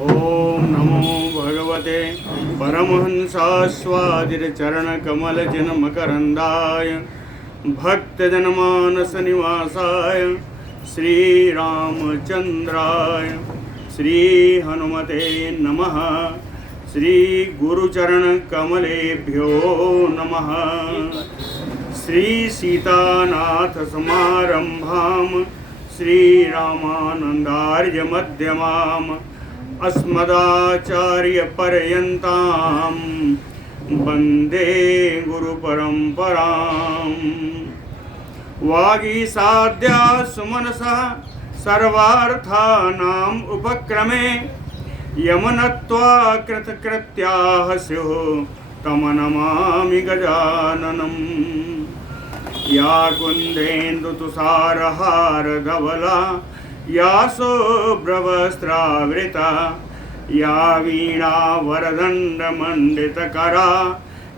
ओम नमो भगवते परमहंसास्वादितचरणकमलजनमकरन्दाय भक्तजनमानसनिवासाय श्रीरामचन्द्राय श्रीहनुमते नमः। श्रीगुरुचरणकमलेभ्यो नमः। श्रीसीतानाथसमारम्भां श्रीरामानन्दार्यमध्यमाम् अस्मदाचार्यपर्यन्तां वन्दे गुरुपरम्पराम्। वागीसाद्या सुमनसः सर्वार्थानाम् उपक्रमे यमनत्वा कृतकृत्याः स्युः तं नमामि गजाननम्। या कुन्देन्दुतुषारहारधवला या शुभ्रवस्त्रावृता या वीणावरदण्डमण्डितकरा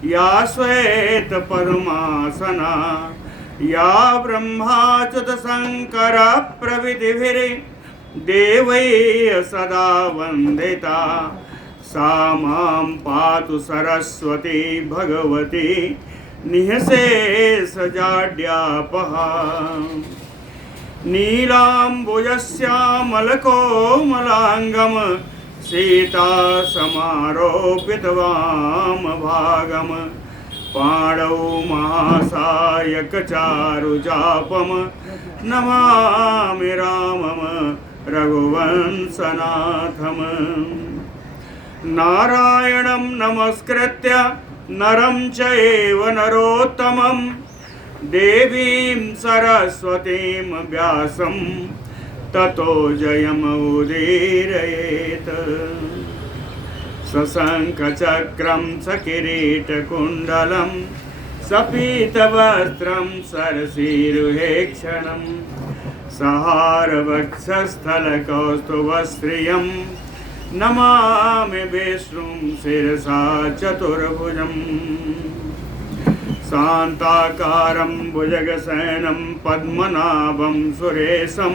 या श्वेतपद्मासना या ब्रह्माच्युतशङ्करप्रभृतिभिर्देवैः सदा वन्दिता सा मां पातु सरस्वती भगवती निःशेषजाड्यापहा। नीलाम्बुजश्यामलकोमलाङ्गं सीतासमारोपितवामभागं पाणौ महासायकचारुचापं नमामि रामं रघुवंशनाथम्। नारायणं नमस्कृत्य नरं चैव नरोत्तमं देवीं सरस्वतीं व्यासं ततो जयमुदीरयेत्। सशङ्खचक्रं सकिरीटकुण्डलं सपीतवस्त्रं सरसीरुहेक्षणं सहारवक्षस्थलकौस्तुभश्रियं नमामि विष्णुं शिरसा चतुर्भुजम्। शान्ताकारं भुजगशयनं पद्मनाभं सुरेशं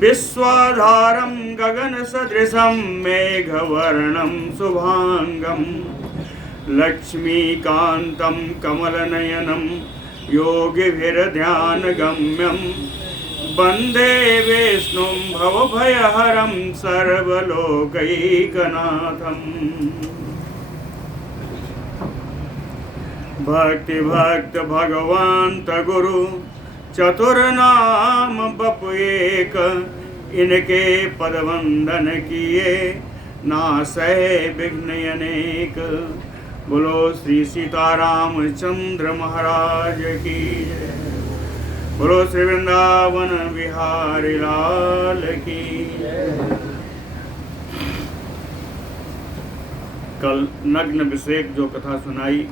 विश्वाधारं गगनसदृशं मेघवर्णं शुभांगं लक्ष्मीकान्तं कमलनयनं योगिभिर्ध्यानगम्यं वन्दे विष्णुं भवभयहरं सर्वलोकैकनाथम्। भक्ति भक्त भगवंत गुरु चतुर्नाम बपु एक, इनके पद वंदन किए नासै विघ्न अनेक। बोलो श्री सीतारामचंद्र महाराज की जय। बोलो श्री वृंदावन बिहारी लाल की जय। कल नग्न अभिषेक जो कथा सुनाई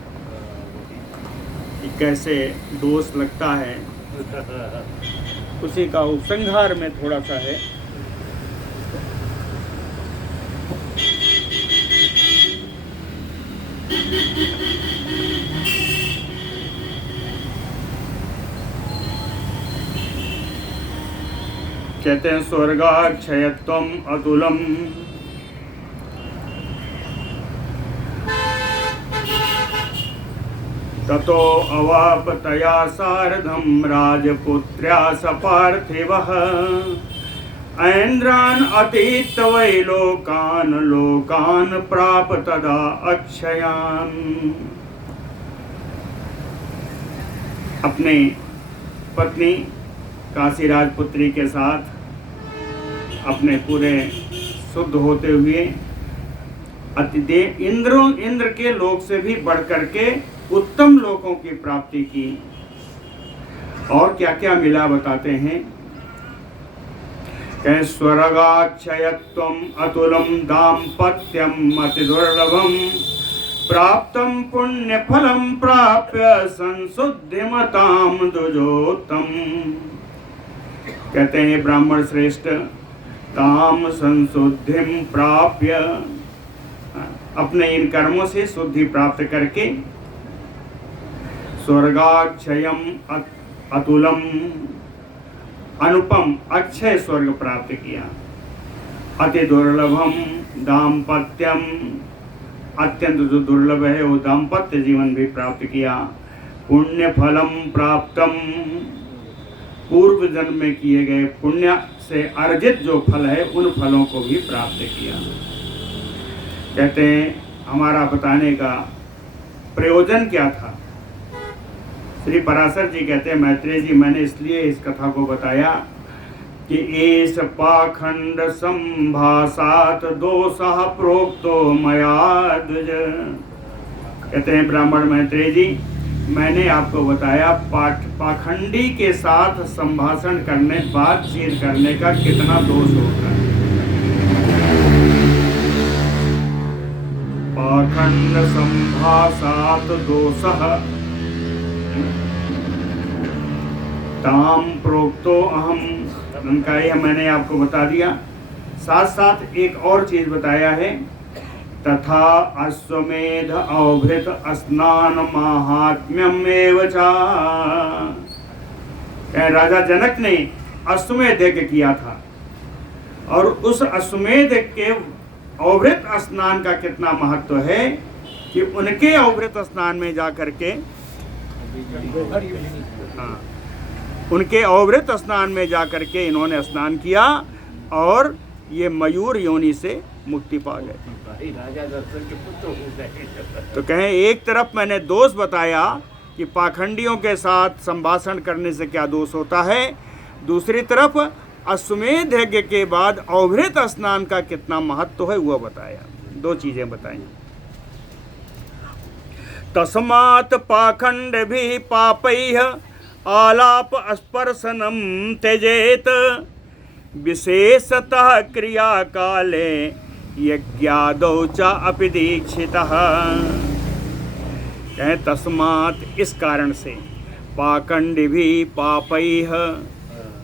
कि कैसे दोष लगता है, उसी का उपसंहार में थोड़ा सा है। कहते हैं स्वर्गाक्षयत्वम अतुलम ततो अवापतया सार्धं राजपुत्र्या सपार्थिवः ऐन्द्रान् अतीत वै लोकान् प्राप तदा अक्षयान्। अपने पत्नी काशी राजपुत्री के साथ अपने पूरे शुद्ध होते हुए अतिदेव इंद्र के लोक से भी बढ़कर के उत्तम लोकों की प्राप्ति की। और क्या क्या मिला बताते हैं। कहें स्वर्गाक्षयत्वम अतुलम दाम्पत्यम अति दुर्लभम प्राप्तम पुण्यफलम प्राप्य संशुद्धिमताम दुजोतम। कहते हैं ब्राह्मण श्रेष्ठ ताम संशुद्धिम प्राप्य, अपने इन कर्मों से शुद्धि प्राप्त करके स्वर्गाक्षयम अतुलम अनुपम अक्षय स्वर्ग प्राप्त किया। अति दुर्लभम दाम्पत्यम, अत्यंत जो दुर्लभ है वो दाम्पत्य जीवन भी प्राप्त किया। पुण्य फलम प्राप्तम, पूर्व जन्म में किए गए पुण्य से अर्जित जो फल है उन फलों को भी प्राप्त किया। कहते हैं हमारा बताने का प्रयोजन क्या था। श्री पराशर जी कहते हैं मैत्रेय जी, मैंने इसलिए इस कथा को बताया कि एष पाखंड संभाषात दोषः प्रोक्तो मया द्विज। कहते हैं ब्राह्मण मैत्रेय जी, मैंने आपको बताया पाखंडी के साथ संभाषण करने, बातचीत करने का कितना दोष होता है। पाखंड संभाषात दोषः ताम प्रोक्तो अहम, उनका यह मैंने आपको बता दिया। साथ साथ एक और चीज बताया है, तथा अश्वमेध अवभृत स्नान माहात्म्यम एव च। राजा जनक ने अश्वमेध यज्ञ किया था और उस अश्वमेध के अवभृत स्नान का कितना महत्व है कि उनके अवभृत स्नान में जाकर के, हाँ, उनके अवभृत स्नान में जाकर के इन्होंने स्नान किया और ये मयूर योनि से मुक्ति पा गए। तो कहें एक तरफ मैंने दोष बताया कि पाखंडियों के साथ संभाषण करने से क्या दोष होता है, दूसरी तरफ अश्वमेध यज्ञ के बाद अवभृत स्नान का कितना महत्व है वह बताया। दो चीजें बताई। तस्मात् पाखंड भी पापैः आलाप स्पर्शनम त्यजेत विशेषतः क्रिया काले यज्ञादौ च अपि दीक्षितः। कहें तस्मात् इस कारण से, पाखंड भी पापैः,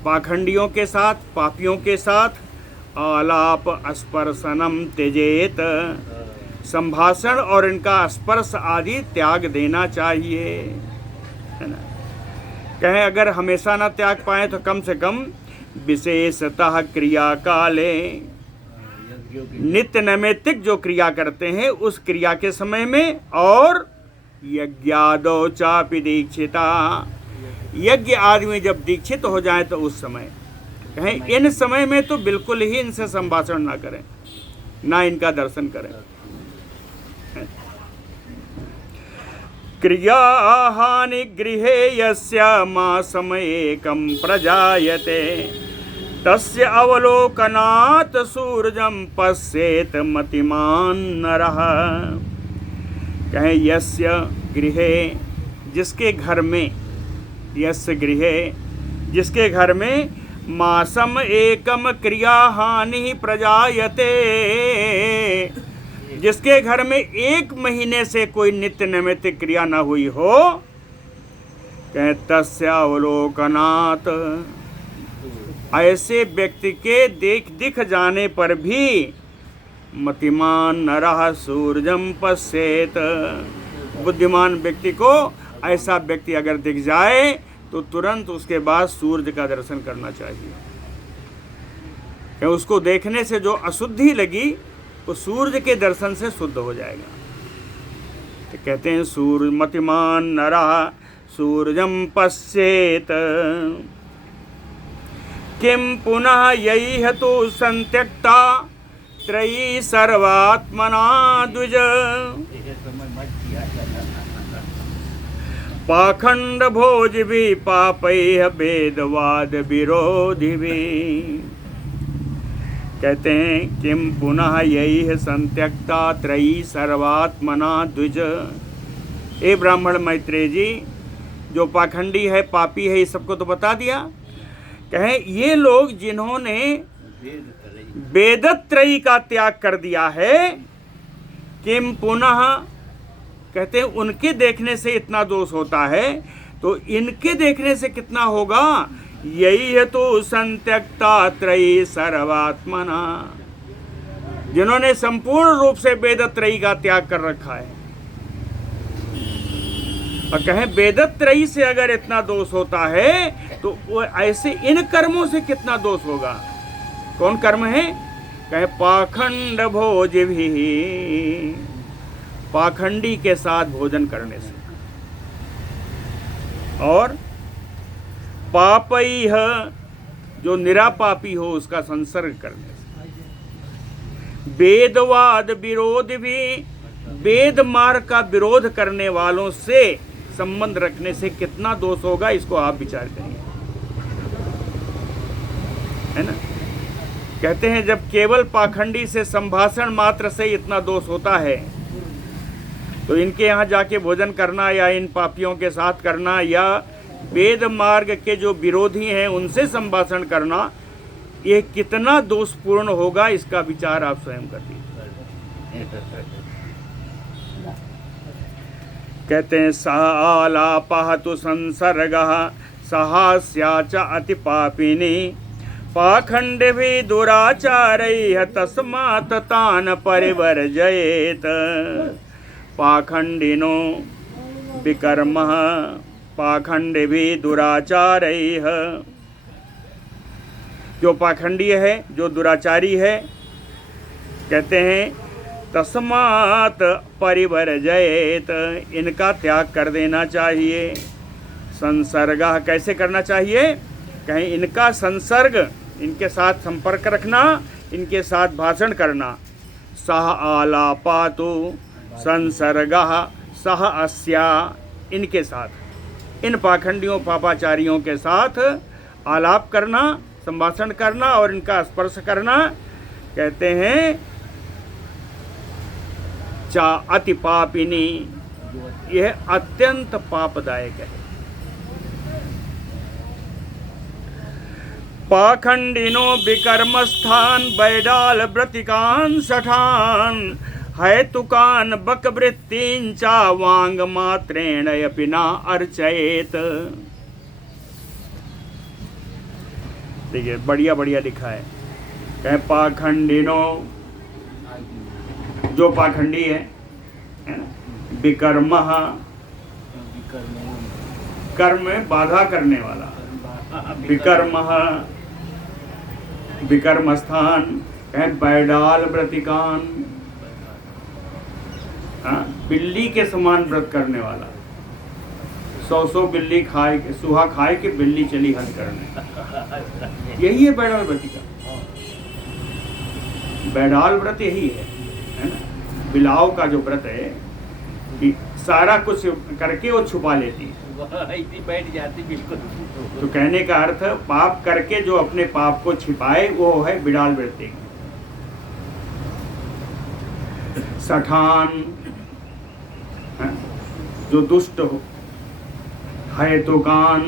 पाखंडियों के साथ, पापियों के साथ, आलाप स्पर्शनम त्यजेत, संभाषण और इनका स्पर्श आदि त्याग देना चाहिए, है ना। कहें अगर हमेशा ना त्याग पाए तो कम से कम विशेषतः क्रिया काले, नित्य नैमित्तिक जो क्रिया करते हैं उस क्रिया के समय में, और यज्ञादौ चापि दीक्षिता, यज्ञ आदि में जब दीक्षित हो जाए तो उस समय। कहें इन समय में तो बिल्कुल ही इनसे संभाषण ना करें, ना इनका दर्शन करें। क्रिया हानि गृहे यस्य मासमेकं प्रजायते तस्य अवलोकनात् सूर्यं पश्येत मतिमान् नरः। कहें यस्य गृहे, जिसके घर में, यस्य गृहे, जिसके घर में मासम एकम क्रिया हानि प्रजायते, जिसके घर में 1 महीने से कोई नित्य नैमित्तिक क्रिया न हुई हो, कहें तस्य अवलोकनात्, ऐसे व्यक्ति के दिख जाने पर भी मतिमान नरः सूर्यं पश्येत, बुद्धिमान व्यक्ति को ऐसा व्यक्ति अगर दिख जाए तो तुरंत उसके बाद सूर्य का दर्शन करना चाहिए। उसको देखने से जो अशुद्धि लगी वो सूर्य के दर्शन से शुद्ध हो जाएगा। तो कहते हैं सूर्य मतिमान नरः सूर्यं पश्येत किम पुनः यही हेतु संत्यक्ता त्रयी सर्वात्मना द्विज। पाखंड भोज भी पापैः वेदवाद विरोधी भी। कहते हैं किम पुनः यही है संत्यक्ता त्रयी सर्वात्मना द्विज। ए ब्राह्मण मैत्रेय जी, जो पाखंडी है, पापी है, ये सबको तो बता दिया। कहें ये लोग जिन्होंने वेदत्रयी का त्याग कर दिया है, किम पुनः, कहते हैं उनके देखने से इतना दोष होता है तो इनके देखने से कितना होगा। यही है तो संत्यक्ता त्रयी सर्वात्मना, जिन्होंने संपूर्ण रूप से वेदत्रयी का त्याग कर रखा है। और कहें वेदत्रयी से अगर इतना दोष होता है तो वो ऐसे इन कर्मों से कितना दोष होगा। कौन कर्म है? कहे पाखंड भोज भी, पाखंडी के साथ भोजन करने से, और पापई है जो निरापापी हो उसका संसर्ग करने से, वेदवाद विरोध भी, वेद मार्ग का विरोध करने वालों से संबंध रखने से कितना दोष होगा, इसको आप विचार करिए, है ना। कहते हैं जब केवल पाखंडी से संभाषण मात्र से इतना दोष होता है, तो इनके यहाँ जाके भोजन करना या इन पापियों के साथ करना या वेद मार्ग के जो विरोधी हैं उनसे संभाषण करना, ये कितना दोषपूर्ण होगा, इसका विचार आप स्वयं करिए। कहते हैं सालापः तु संसर्गः सहास्या च अति पापिनी पाखंडिभिः दुराचारैः तस्मात् तान् परिवर्जयेत्। पाखंडिनो विकर्मः पाखंडिभिः दुराचारैः, जो पाखंडी है, जो दुराचारी है, कहते हैं तस्मात् परिवर्जयेत्, इनका त्याग कर देना चाहिए। संसर्गः कैसे करना चाहिए, कहीं इनका संसर्ग, इनके साथ संपर्क रखना, इनके साथ भाषण करना। सह आलापातु संसर्गः सह अस्या, इनके साथ, इन पाखंडियों पापाचारियों के साथ आलाप करना, संभाषण करना और इनका स्पर्श करना, कहते हैं चा अति पापिनी, यह अत्यंत पापदायक है। पाखंडिनो विकर्मस्थान बैडाल व्रतिकान सठान हैतुकान बकवृत्तिं चा वांग मात्रेण अपि न अर्चयेत। देखिए बढ़िया बढ़िया लिखा है, कहे पाखंडिनो, जो पाखंडी है ना, विकर्मः, कर्म में बाधा करने वाला, विकर्मः विकर्म स्थान, कहे बैडाल व्रतिकान, बिल्ली के समान व्रत करने वाला, 100 बिल्ली खाए के, सुहा खाए के बिल्ली चली हल करने, यही है बैडाल व्रतिका। बैडाल व्रत यही है ना, बिलाव का जो व्रत है कि सारा कुछ करके वो छुपा लेती है, बैठ जाती बिल्कुल। तो कहने का अर्थ पाप करके जो अपने पाप को छिपाए वो है बिडाल व्रति। सठान जो दुष्ट हो, हैतुकान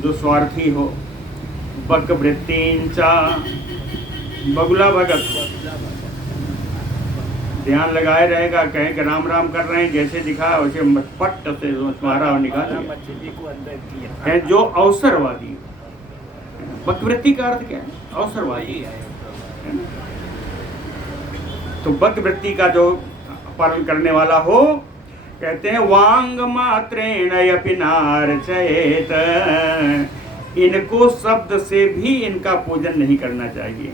जो स्वार्थी हो, बकवृत्तिं चा बगुला भगत हो, ध्यान लगाए रहेगा, कहें कि राम राम कर रहे हैं, जैसे दिखा वैसे पट से मारा और निकाल दिया। जो अवसरवादी, बकवृत्ति का अर्थ क्या है, अवसरवादी है ना? तो बकवृत्ति का जो पालन करने वाला हो, कहते हैं वांग मात्रेण अपि नार्चयेत, इनको शब्द से भी इनका पूजन नहीं करना चाहिए,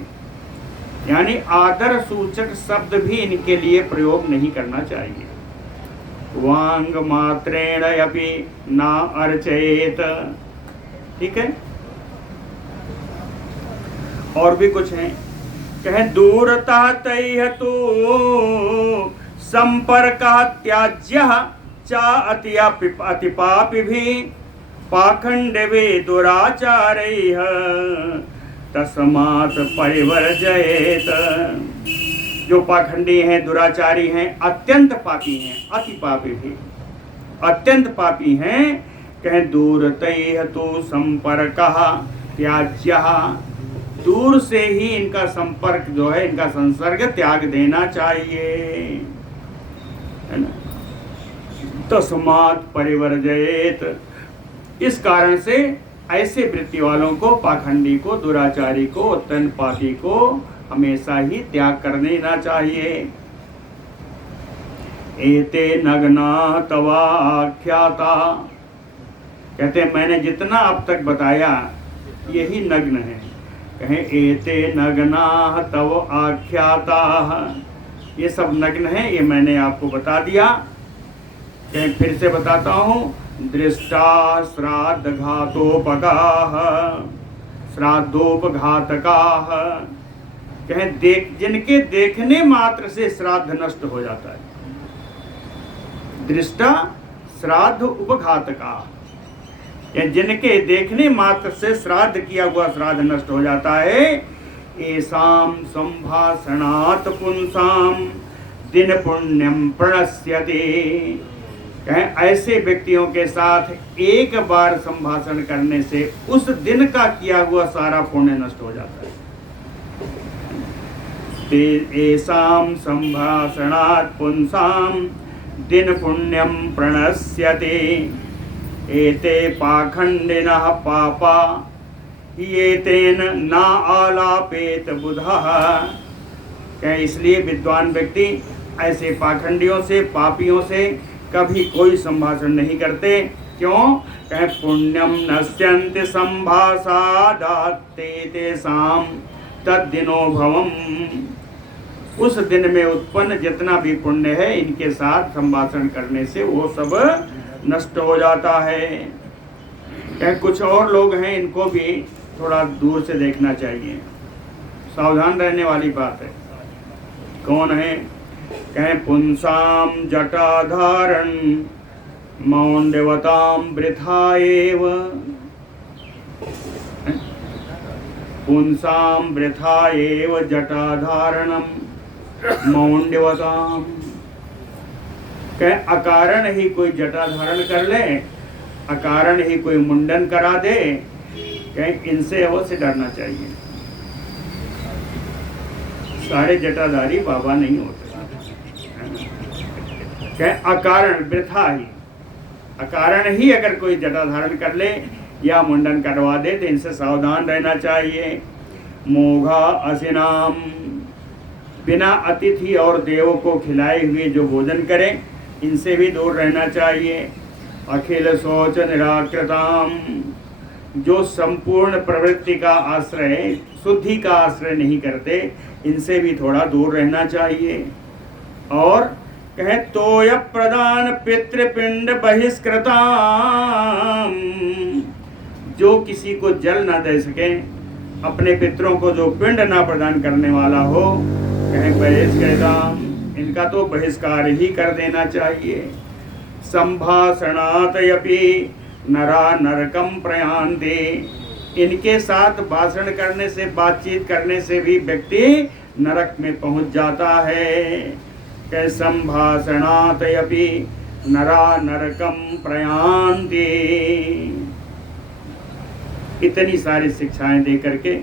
यानी आदर सूचक शब्द भी इनके लिए प्रयोग नहीं करना चाहिए। वांग मात्रेण अपि न अर्चयेत, ठीक है। और भी कुछ है, कहे दूरतः तैः तु संपर्कः त्याज्यः चा अतिपापिभिः पाखंडिभिः दुराचारैः तस्मात् परिवर्जयेत। जो पाखंडी हैं, दुराचारी हैं, अत्यंत पापी हैं, अति पापी भी अत्यंत पापी हैं, कहें दूरतैः तु संपर्कः त्याज्यः, दूर से ही इनका संपर्क जो है, इनका संसर्ग त्याग देना चाहिए, है ना। तस्मात् परिवर्जयेत, इस कारण से ऐसे वृत्ति वालों को, पाखंडी को, दुराचारी को, अत्यंत पापी को हमेशा ही त्याग कर देना चाहिए। एते नग्ना तवाख्याता, कहते हैं मैंने जितना अब तक बताया यही नग्न है, कहें एते नग्ना तव आख्याता, ये सब नग्न है, ये मैंने आपको बता दिया। कहें फिर से बताता हूँ, दृष्टा श्राद्ध घातोपगाः श्राद्धोपघातकाः, कहें जिनके देखने मात्र से श्राद्ध नष्ट हो जाता है। दृष्टा श्राद्ध उपघातका, जिनके देखने मात्र से श्राद्ध किया हुआ श्राद्ध नष्ट हो जाता है। एसाम संभाषणात् पुंसाम दिन पुण्यम प्रणश्यते, कहें ऐसे व्यक्तियों के साथ एक बार संभाषण करने से उस दिन का किया हुआ सारा पुण्य नष्ट हो जाता है। एसाम संभाषणात् पुंसाम दिन पुण्यम प्रणश्यते, एते पाखंडिनः पापा एतेन न आलापेत बुधः, क्या इसलिए विद्वान व्यक्ति ऐसे पाखंडियों से, पापियों से कभी कोई संभाषण नहीं करते। क्यों? कहें पुण्यम नश्यन्ति संभाषादात्ते तेषां तद्दिनो भवम्, उस दिन में उत्पन्न जितना भी पुण्य है इनके साथ संभाषण करने से वो सब नष्ट हो जाता है। कहें कुछ और लोग हैं, इनको भी थोड़ा दूर से देखना चाहिए, सावधान रहने वाली बात है। कौन है? कहें पुंसाम जटाधारण मौंडवताम वृथा एव, पुंसाम वृथा एव जटाधारणम मौंडवताम, कहें अकारण ही कोई जटा धारण कर ले, अकारण ही कोई मुंडन करा दे, कहें इनसे अवश्य डरना चाहिए। सारे जटाधारी बाबा नहीं होते। कहें अकारण वृथा ही, अकारण ही अगर कोई जटा धारण कर ले या मुंडन करवा दे तो इनसे सावधान रहना चाहिए। मोघा असिनाम, बिना अतिथि और देव को खिलाए हुए जो भोजन करें इनसे भी दूर रहना चाहिए। अखिल शौच निराकृताम, जो संपूर्ण प्रवृत्ति का आश्रय, शुद्धि का आश्रय नहीं करते, इनसे भी थोड़ा दूर रहना चाहिए। और कहे तोय प्रदान पितृपिंड बहिष्कृताम, जो किसी को जल ना दे सके, अपने पितरों को जो पिंड ना प्रदान करने वाला हो, कहें बहिष्कृताम, इनका तो बहिष्कार ही कर देना चाहिए। संभाषणातयपि नरा नरकम प्रयान्ते, इनके साथ भाषण करने से, बातचीत करने से भी व्यक्ति नरक में पहुंच जाता है। कि संभाषणातयपि नरा नरकम प्रयान्ते, इतनी सारी शिक्षाएं दे करके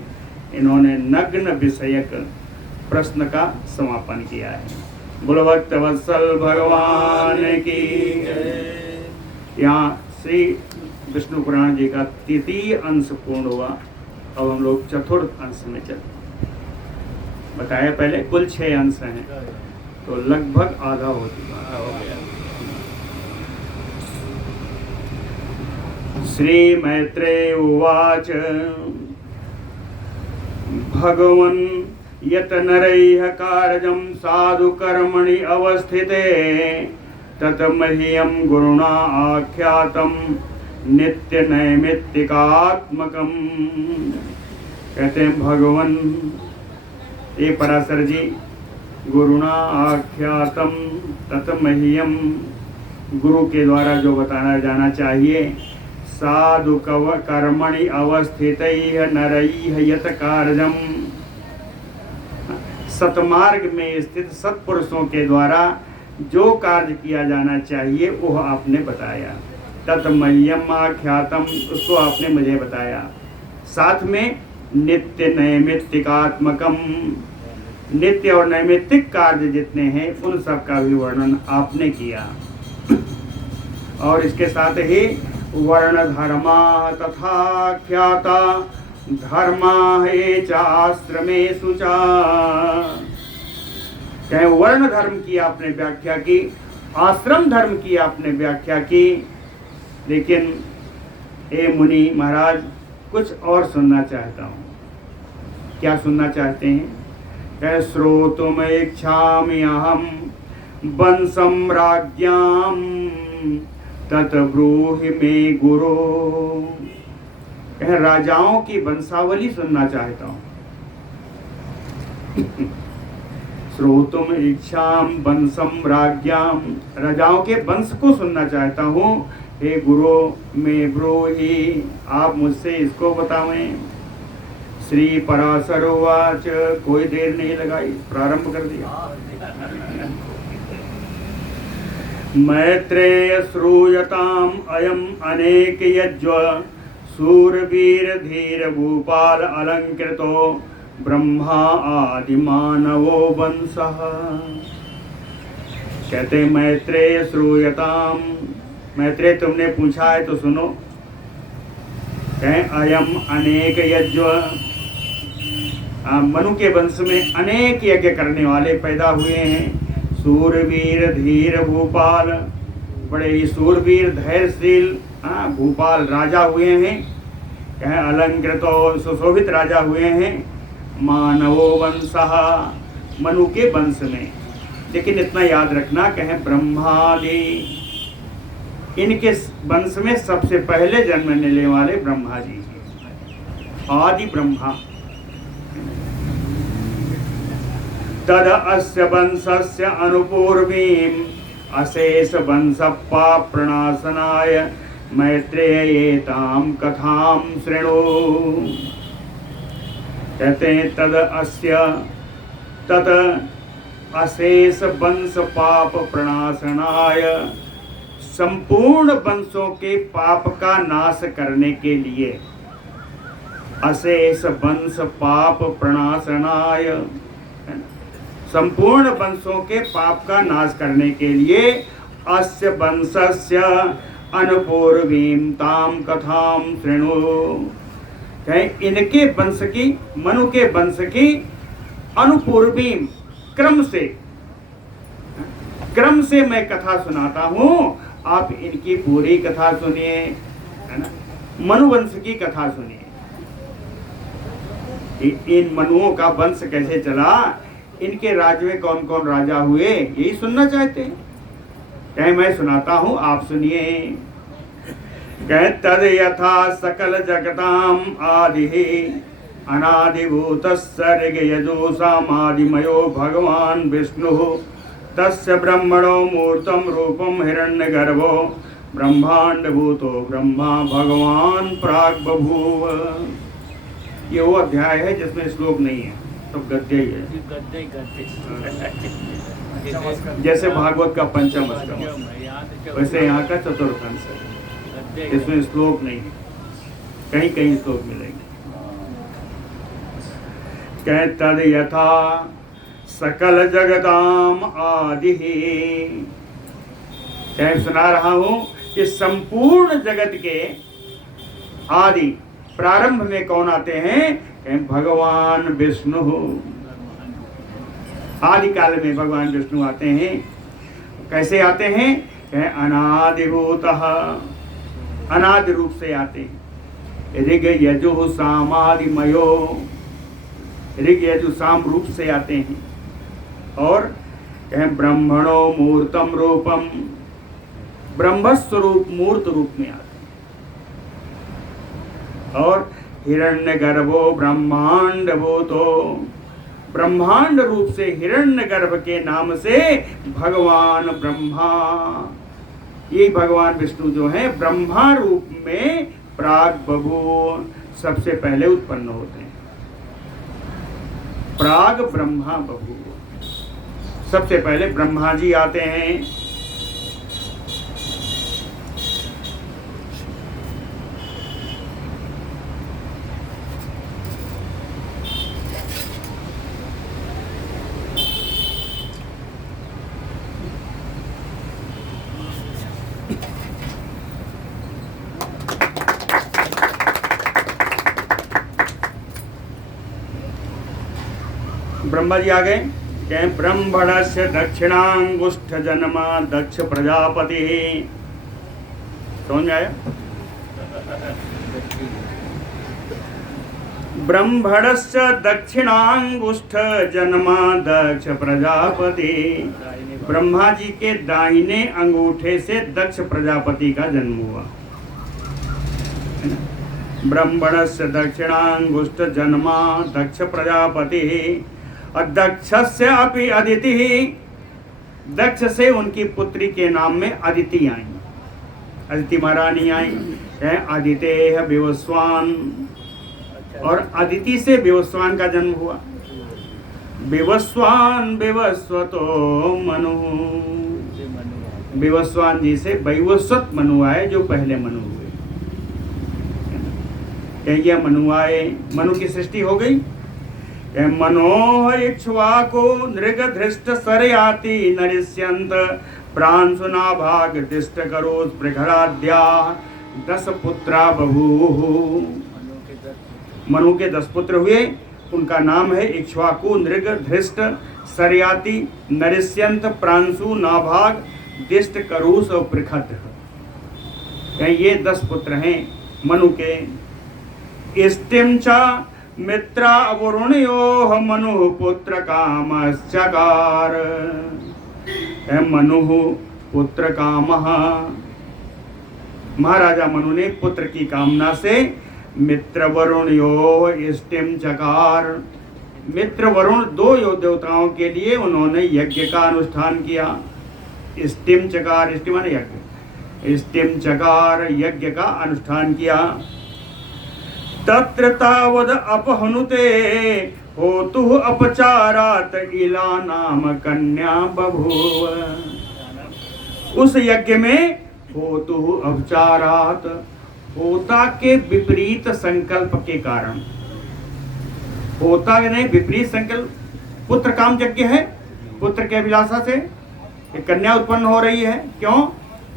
इन्होंने नग्न विषयक प्रश्न का समापन किया है। बोलो भक्त वत्सल भगवान की। यहाँ श्री विष्णु पुराण जी का तृतीय अंश पूर्ण हुआ। अब हम लोग चतुर्थ अंश में चलते। बताया पहले कुल 6 अंश हैं, तो लगभग आधा हो गया। श्री मैत्रेय उवाच भगवन् यत नरैः कार्यं साधु कर्मणि अवस्थिते तत मह्यं गुरुणा आख्यातं नित्य नैमित्तिकात्मकम। कहते हैं भगवान ये पराशर जी, गुरुणा आख्यातम तत मह्यम, गुरु के द्वारा जो बताना जाना चाहिए, साधु कर्मणि अवस्थितैः नरैः यत कार्यम, सतमार्ग में स्थित सत्पुरुषों के द्वारा जो कार्य किया जाना चाहिए वह आपने बताया। तत् मह्यम आख्यातम, उसको आपने मुझे बताया। साथ में नित्य नैमित्तिकात्मकम, नित्य और नैमित्तिक कार्य जितने हैं उन सब का भी वर्णन आपने किया। और इसके साथ ही वर्ण धर्मा तथा ख्याता धर्मा हे चाश्रमेषु च, चाहे वर्ण धर्म की आपने व्याख्या की, आश्रम धर्म की आपने व्याख्या की, लेकिन हे मुनि महाराज कुछ और सुनना चाहता हूँ। क्या सुनना चाहते हैं? कह श्रोतुम इच्छामि अहम वंशम राज्ञाम तत ब्रूहि मे गुरु। कह राजाओं की वंशावली सुनना चाहता हूँ। श्रोतुम इच्छाम वंशम राज्ञाम, राजाओं के वंश को सुनना चाहता हूँ। हे गुरु मैं ब्रूहि, आप मुझसे इसको बतावें। श्री पराशर उवाच, कोई देर नहीं लगाई, प्रारंभ कर दिया। मैत्रेय श्रूयताम अयम अनेक यज्व सूरवीर धीर भूपाल अलंकृतो ब्रह्मा आदि मानवो वंशः। कहते मैत्रेय श्रूयताम, मैत्रेय तुमने पूछा है तो सुनो। कहें अयम अनेक यज्व, मनु के वंश में अनेक यज्ञ करने वाले पैदा हुए हैं। सूरवीर धीर भूपाल, बड़े ही सूरवीर धैर्यशील भूपाल राजा हुए हैं। कहें अलंकृतो, सुशोभित राजा हुए हैं। मानवो वंशः, मनु के वंश में। लेकिन इतना याद रखना, कहें ब्रह्मादि, इनके वंश में सबसे पहले जन्म लेने वाले ब्रह्मा जी हैं, आदि ब्रह्मा। तद अस्य वंशस्य अनुपूर्वीम अशेष वंश पाप प्रणाशनाय मैत्रेयेताम कथाम शृणु। कहते हैं तद अस्य, तद अशेष वंश पाप प्रणाशनाय, संपूर्ण वंशों के पाप का नाश करने के लिए। अशेष वंश पाप प्रणाशनाय, संपूर्ण वंशों के पाप का नाश करने के लिए। अस्य वंशस्य अनुपूर्वीम ताम कथाम शृणु। कहें इनके वंश की, मनु के वंश की अनुपूर्वीम, क्रम से मैं कथा सुनाता हूँ। आप इनकी पूरी कथा सुनिए, है ना। मनुवंश की कथा सुनिए, इन मनुओं का वंश कैसे चला, इनके राज्य में कौन कौन राजा हुए, यही सुनना चाहते हैं। कहे मैं सुनाता हूँ, आप सुनिए। कहे तद यथा सकल जगताम आदि अनादिभूत सर्ग यजोसामादिमयो भगवान विष्णु तस्य ब्रह्मणो मूर्तम रूपम हिरण्यगर्भो ब्रह्मांड भूतो ब्रह्मा भगवान प्राग बभूव। ये वो अध्याय है जिसमें श्लोक नहीं है, तो गद्य ही है। जैसे भागवत का पंचम स्कंद, वैसे यहाँ का चतुर्थंश है, इसमें श्लोक नहीं है। कहीं कहीं श्लोक मिलेंगे। कह तद यथा सकल जगताम आदि, कह सुना रहा हूं कि संपूर्ण जगत के आदि, प्रारंभ में कौन आते हैं? कहें भगवान विष्णु। आदि काल में भगवान विष्णु आते हैं। कैसे आते हैं? कहें अनादिभूतः, अनादि रूप से आते हैं। ऋग यजु सामादिमयो, ऋग यजु साम रूप से आते हैं। और कहें ब्रह्मणो मूर्तम रूपम, ब्रह्मस्वरूप मूर्त रूप में आते हैं। और हिरण्यगर्भो ब्रह्मांड भूतो, ब्रह्मांड रूप से हिरण्यगर्भ के नाम से भगवान ब्रह्मा, ये भगवान विष्णु जो है ब्रह्मा रूप में प्राग बभूव, सबसे पहले उत्पन्न होते हैं। प्राग ब्रह्मा बभूव, सबसे पहले ब्रह्मा जी आते हैं। ब्रह्मा जी आ गए। कहें ब्रह्मणस्य दक्षिणांगुष्ठ जन्मा दक्ष प्रजापति। समझ में आया? ब्रह्मणश्च दक्षिणांगुष्ठ जन्मा दक्ष प्रजापति। ब्रह्मा जी के दाहिने अंगूठे से दक्ष प्रजापति का जन्म हुआ। ब्रह्मणस्य दक्षिणांगुष्ठ जन्मा दक्ष प्रजापति। दक्षस्य अपि अदिति। दक्ष से उनकी पुत्री के नाम में अदिति आई, अदिति महारानी आई। अदिते विवस्वान, और अदिति से विवस्वान का जन्म हुआ। विवस्वान विवस्वतो मनु। विवस्वान जी से वैवस्वत मनु आए, जो पहले मनु हुए। क्या मनु आए, मनु की सृष्टि हो गई। मनो इक्ष्वाको नृगधृष्ट सरयाति नरिष्यन्त प्रांसुना भाग दिष्ट करो प्रखराद्या 10 पुत्रा बभूव। मनु के 10 पुत्र हुए। उनका नाम है इक्ष्वाकु, नृग, धृष्ट, सरयाति, नरिष्यंत, प्रांशु, नाभाग, दिष्ट, करूस और पृखद। ये 10 पुत्र हैं मनु के। इष्टिम च मित्रा अवरुणयोः मनु पुत्र कामश्चकार। मनु पुत्र कामः, महाराजा मनु ने पुत्र की कामना से मित्र वरुणयो इष्टिम चकार। मित्र वरुण 2 देवताओं के लिए उन्होंने यज्ञ का अनुष्ठान किया। इष्टिम चकार, इष्टि माने यज्ञ, इष्टिम चकार यज्ञ का अनुष्ठान किया। तत्र तावद अपहनुते होतु अपचारात इला नाम कन्या बभूव। उस यज्ञ में होतु अपचारात, होता के विपरीत संकल्प के कारण, होता नहीं विपरीत संकल्प। पुत्र काम यज्ञ है, पुत्र के अभिलाषा से एक कन्या उत्पन्न हो रही है। क्यों?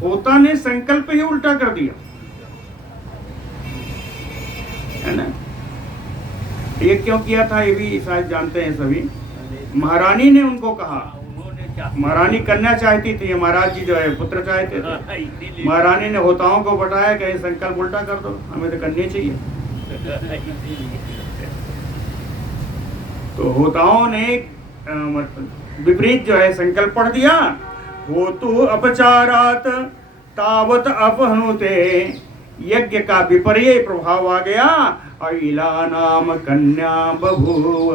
होता ने संकल्प ही उल्टा कर दिया, है ना। ये क्यों किया था, ये भी शायद जानते हैं सभी। महारानी ने उनको कहा, महारानी कन्या चाहती थी, महाराज जी जो है पुत्र चाहते थे। महारानी ने होताओं को बताया, कहीं संकल्प उल्टा कर दो, हमें तो कन्या चाहिए। तो होताओं ने विपरीत जो है संकल्प पढ़ दिया। होतु अपचारात तावत अपहनुते, यज्ञ का विपर्य प्रभाव आ गया और इला नाम कन्या बभूव।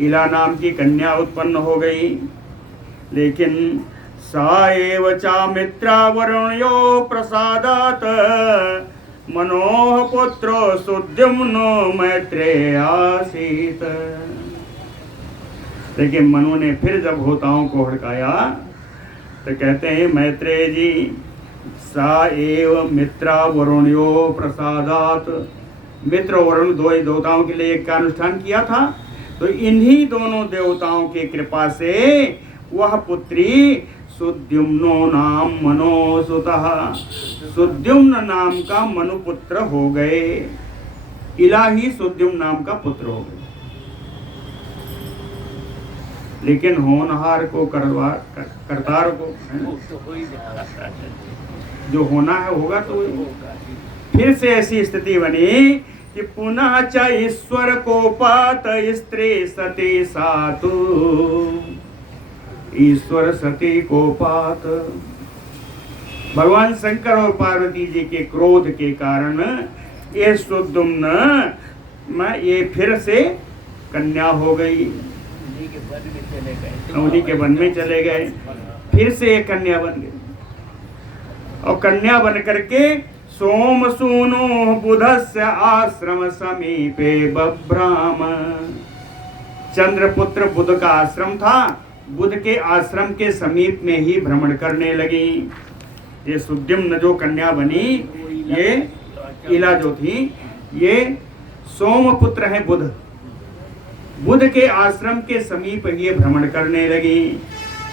इला नाम की कन्या उत्पन्न हो गई। लेकिन सा एव चा मित्रा वरुणयो प्रसादात मनोह पुत्रो सुद्युम्नो मैत्रेयासीत। लेकिन मनु ने फिर जब होताओं को हड़काया तो कहते हैं मैत्रेय जी, सा एव मित्रा वरुणयो प्रसादात। मित्र वरुण 2 देवताओं के लिए एक का अनुष्ठान किया था, तो इन्हीं दोनों देवताओं की कृपा से वह पुत्री सुद्युम्नो नाम मनोसुतः, सुद्युम्न नाम का मनुपुत्र हो गए। इला ही सुद्युम्न नाम का पुत्र हो गए। लेकिन होनहार को करतार को जो होना है होगा। तो फिर से ऐसी स्थिति बनी कि पुनः च ईश्वर कोपात स्त्री सती सातु। ईश्वर सती कोपात, भगवान शंकर और पार्वती जी के क्रोध के कारण ये सुद्युम्न में ये फिर से कन्या हो गई। उन्हीं के वन में चले गए, फिर से एक कन्या बन गई। और कन्या बन करके सोम सूनो बुधस्य आश्रम समीपे बभ्राम। चंद्रपुत्र बुध का आश्रम था, बुध के आश्रम के समीप में ही भ्रमण करने लगी। ये सुद्युम्न जो कन्या बनी, ये इला जो थी, ये सोमपुत्र है बुध। बुध के आश्रम के समीप ये भ्रमण करने लगी।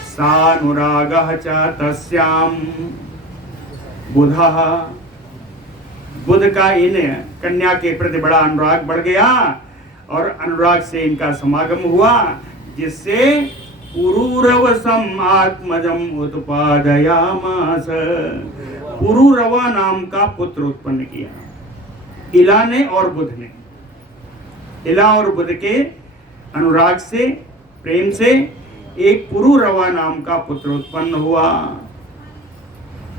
सानुरागः च तस्याम बुधः। बुध का इन कन्या के प्रति बड़ा अनुराग बढ़ गया और अनुराग से इनका समागम हुआ, जिससे पुरूरवसम आत्मजम उत्पादयामास। पुरूरवा नाम का पुत्र उत्पन्न किया इला ने और बुध ने। इला और बुध के अनुराग से, प्रेम से एक पुरुरवा नाम का पुत्र उत्पन्न हुआ।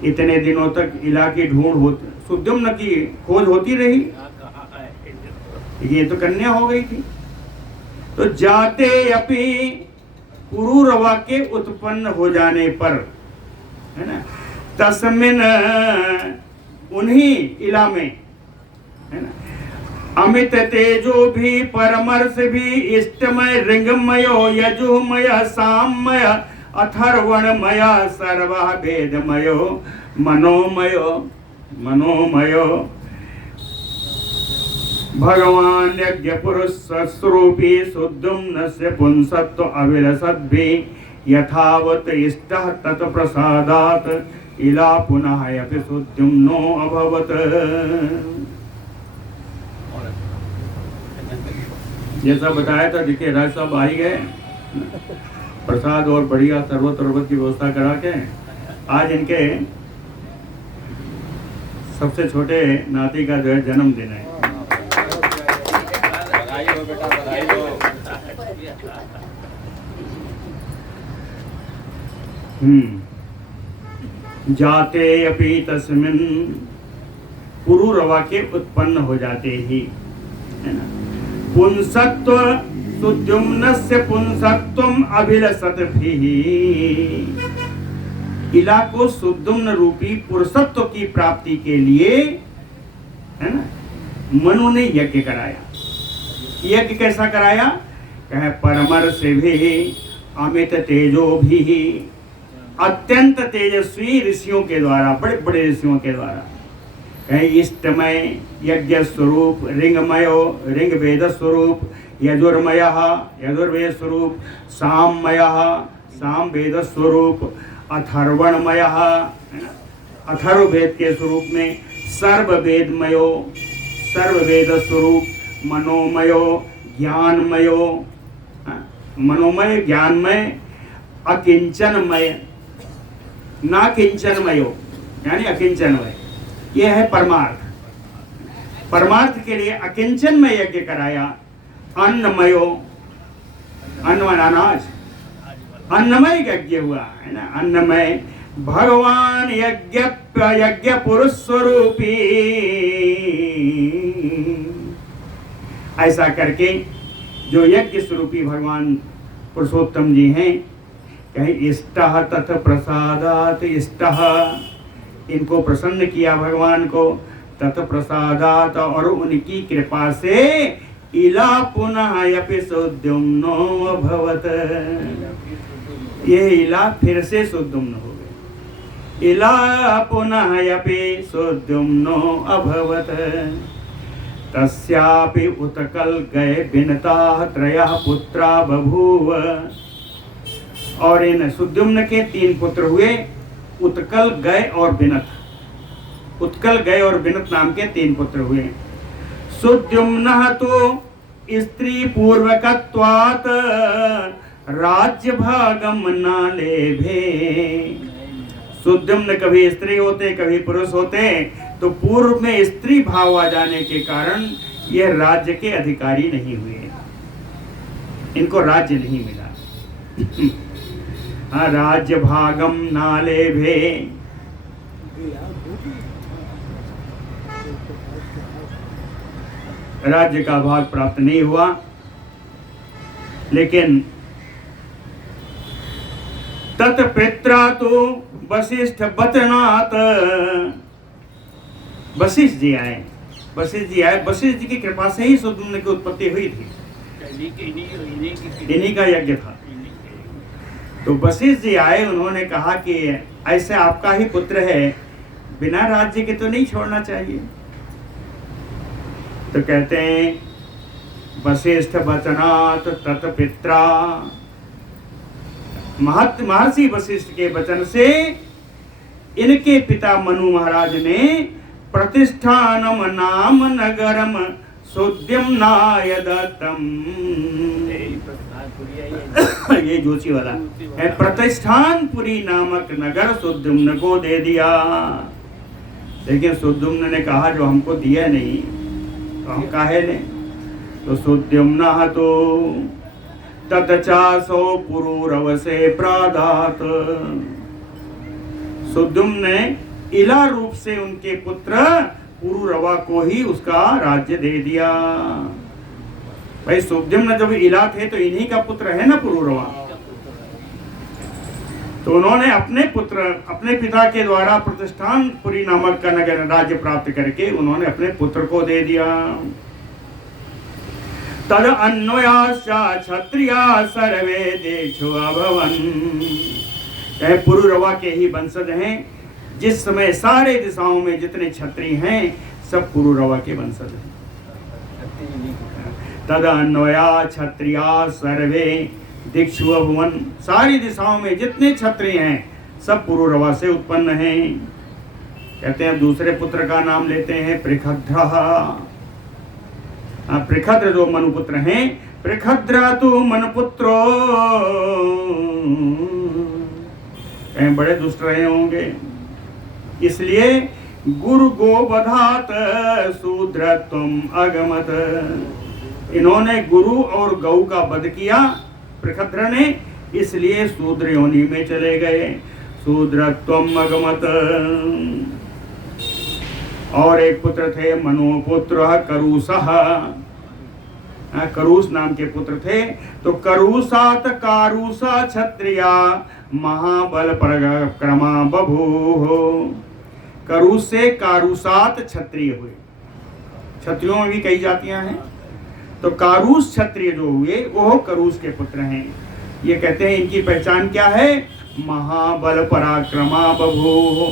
इतने दिनों तक इला की ढूंढ होती, सुद्युम्न की खोज होती रही, ये तो कन्या हो गई थी। तो जाते अपि पुरुरवा के उत्पन्न हो जाने पर, है ना, तस्मिन उन्हीं इला में, है ना, अमित तेजो भी, परमर्श भी, इष्टमय, रिंगमयो, यजुमय, साममय, अथर्वणमय, सर्व वेदमयो, मनोमयो मनोमयो, भगवान यज्ञ पुरुष स्वरूपी सुद्युम्नस्य पुंसत्व अविलसद्भि यथावत इष्टः तत्प्रसादात् इला पुनः अपि सुद्युम्नो अभवत्। जैसा बताया था, देखिए राज साहब आ ही गए, प्रसाद और बढ़िया शरबत की व्यवस्था करा के आज इनके सबसे छोटे नाती का जो है जन्मदिन है। जाते अपि तस्मिन्, पुरुरवा के उत्पन्न हो जाते ही, है ना, पुंसत्व सुद्युम्नस्य पुंसत्वम अभिलसद्भिः, इला को सुद्युम्न रूपी पुरुषत्व की प्राप्ति के लिए, है ना, मनु ने यज्ञ कराया। यज्ञ कैसा कराया? कहे परमर्श भी, अमित तेजो भी, अत्यंत तेजस्वी ऋषियों के द्वारा, बड़े बड़े ऋषियों के द्वारा, कहे इष्टमय यज्ञ स्वरूप, रिंगमयो रिंग वेद स्वरूप, यजुर्मय यजुर्वेद स्वरूप, साममय साम वेद स्वरूप, अथर्वणमय अथर्व वेद के स्वरूप में, सर्व वेदमयो सर्व वेद स्वरूप, मनोमयो ज्ञानमयो, मनोमय ज्ञानमय, अकिंचनमय ना किंचनमयो यानी अकिंचनमय, यह है परमार्थ। परमार्थ के लिए अकिंचनमय यज्ञ कराया। अन्नमयो, अन्न अनाज, अन्नमय यज्ञ हुआ, है ना, अन्नमय, भगवान यज्ञ पुरुष स्वरूपी, ऐसा करके जो यज्ञ स्वरूपी भगवान पुरुषोत्तम जी हैं, कहीं इष्टः तथ प्रसादात, इष्टः इनको प्रसन्न किया भगवान को, तथ प्रसादात और उनकी कृपा से इला पुनः अपि सुद्युम्नो अभवत्, ये इला फिर से सुद्युम्न हो गए। इला पुनः अपि सुद्युम्नो अभवत्, तस्यापि उत्कल गए बिनता त्रयः पुत्रा बभूव, और इन सुद्युम्न के 3 पुत्र हुए, उत्कल गय और बिनत। उत्कल गय और बिनत नाम के 3 पुत्र हुए। सुद्युम्नः तो स्त्री पूर्वकत्वात् राज्य भागम न लेभे, सुद्युम्न कभी स्त्री होते कभी पुरुष होते, तो पूर्व में स्त्री भाव आ जाने के कारण यह राज्य के अधिकारी नहीं हुए, इनको राज्य नहीं मिला। राज्य भागम नाले भे, राज्य का भाग प्राप्त नहीं हुआ। लेकिन तत्पित्रा तो वशिष्ठ बतनात्, वशिष्ठ जी आए, वशिष्ठ जी की कृपा से ही सुद्युम्न की उत्पत्ति हुई थी, इन्हीं का यज्ञ था। तो वशिष्ठ जी आए, उन्होंने कहा कि ऐसे आपका ही पुत्र है, बिना राज्य के तो नहीं छोड़ना चाहिए। तो कहते हैं वशिष्ठ वचनात् तत्पित्रा, महर्षि वशिष्ठ के वचन से इनके पिता मनु महाराज ने प्रतिष्ठानम नाम नगरम सुद्युम्नाय दत्तम, ये जोशी वाला है, प्रतिष्ठानपुरी नामक नगर सुद्युम्न को दे दिया। लेकिन सुद्युम्न ने कहा जो हमको दिया नहीं तो हम काहे लें, तो सुद्युम्न तो ततचासो पुरूरवसे प्रादात। सुद्युम्न ने इला रूप से उनके पुत्र पुरूरवा को ही उसका राज्य दे दिया। भाई सुद्युम्न जब इला थे तो इन्हीं का पुत्र है ना पुरूरवा। तो उन्होंने अपने पुत्र अपने पिता के द्वारा प्रतिष्ठानपुरी नामक का नगर राज्य प्राप्त करके उन्होंने अपने पुत्र को दे दिया। तद अन्वयाश्चा क्षत्रिया सर्वे देशो अभवन। पुरूरवा के ही वंशज हैं। जिस समय सारे दिशाओं में जितने क्षत्रिय हैं सब पुरूरवा के वंशज हैं। तद अन्वया क्षत्रिया सर्वे दिक्षु अभवन। सारी दिशाओं में जितने क्षत्रिय हैं सब पुरूरवा से उत्पन्न हैं। कहते हैं दूसरे पुत्र का नाम लेते हैं पृखद्र। पृखद्र जो मनुपुत्र हैं, पृखद्र तो मनुपुत्रो, कहीं बड़े दुष्ट रहे होंगे, इसलिए गुरु गोवधात शूद्रत्वम अगमत। इन्होंने गुरु और गौ का वध किया पृखद्र ने, इसलिए शूद्र योनि में चले गए। शूद्रत्वम अगमत। और एक पुत्र थे मनोपुत्र करूसः। करूस नाम के पुत्र थे। तो करूसात कारूसा क्षत्रिया महाबल पराक्रमा बभूव। करूस से कारूसात क्षत्रिय हुए। क्षत्रियों में भी कई जातियां हैं। तो कारूस क्षत्रिय जो हुए वो करूस के पुत्र हैं। ये कहते हैं इनकी पहचान क्या है? महाबल पराक्रमा बभूव।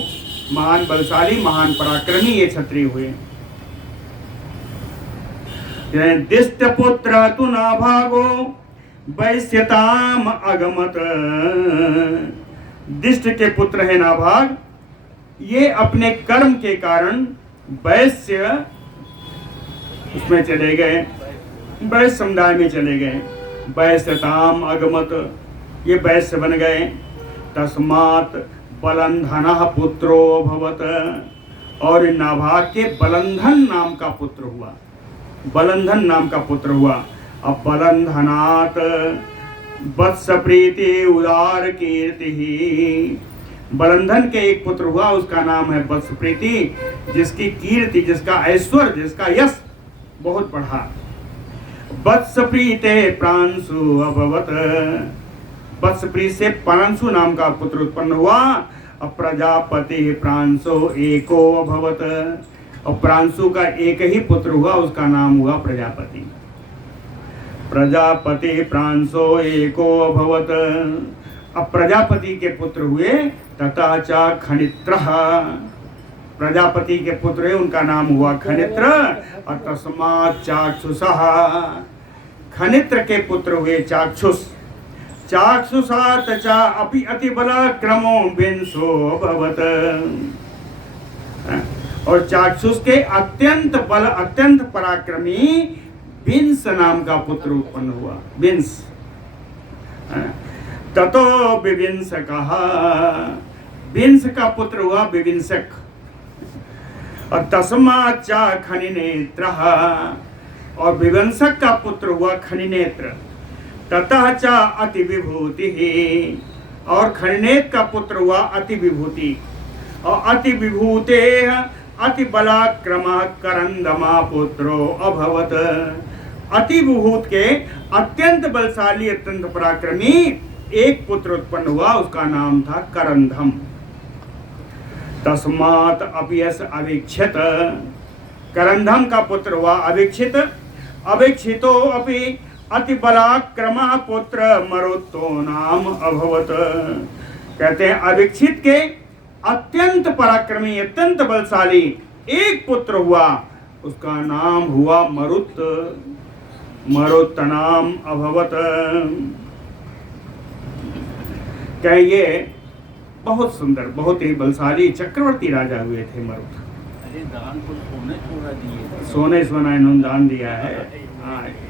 महान बलशाली महान पराक्रमी ये क्षत्रिय हुए। दिष्ट पुत्र तु नाभागो वैश्यताम अगमत। दिष्ट के पुत्र है नाभाग। ये अपने कर्म के कारण वैश्य उसमें चले गए, वैश्य समुदाय में चले गए। वैश्यताम अगमत, ये वैश्य बन गए। तस्मात् बलंधनः पुत्रो भवत। और नाभाग के बलंधन नाम का पुत्र हुआ। बलंधन नाम का पुत्र हुआ। अब बलंधनात् वत्स प्रीति उदार कीर्ति। बलंधन के एक पुत्र हुआ, उसका नाम है वत्स प्रीति, जिसकी कीर्ति, जिसका ऐश्वर्य, जिसका यश बहुत बढ़ा। वत्स प्रीते प्रांशु अभवत। वत्स प्रीत से प्रांशु नाम का पुत्र उत्पन्न हुआ। अब प्रजापति प्रांशो एको अभवत। और प्रांशु का एक ही पुत्र हुआ, उसका नाम हुआ प्रजापति। प्रजापति प्रांशो एको अभवत। अब प्रजापति के पुत्र हुए तथा च खनित्र। प्रजापति के पुत्र है, उनका नाम हुआ खनित्र। और तस्मात् चाक्षुषः। खनित्र के पुत्र हुए चाक्षुष। चाक्षुषात् च अपि अतिबलाक्रमो विंशो भवत। और चाक्षुष के अत्यंत बल अत्यंत पराक्रमी विंस नाम का पुत्र उत्पन्न हुआ। विंस। ततो विविंसकः। विंस का पुत्र हुआ विविंसक। और तस्मात् च खनिनेत्रः। और विवंशक का पुत्र हुआ खनिनेत्र। ततः च अति विभूति। और खनिनेत्र का पुत्र हुआ अति विभूति। और अति विभूते अति बलाक्रमः करंदमा पुत्रो अभवत। अति विभूत के अत्यंत बलशाली अत्यंत पराक्रमी एक पुत्र उत्पन्न हुआ, उसका नाम था करंधम। तस्मात् अपियस अवीक्षित। करंधम का पुत्र हुआ अवीक्षित। अवीक्षितो अपि अति बलाक्रमः पुत्र मरुतो नाम अभवत। कहते हैं अवीक्षित के अत्यंत पराक्रमी अत्यंत बलशाली एक पुत्र हुआ, उसका नाम हुआ मरुत। मरुत नाम अभवत। क्या ये बहुत सुंदर बहुत ही बलशाली चक्रवर्ती राजा हुए थे मरुत। दान को सोने सोना इन्होंने दान दिया है।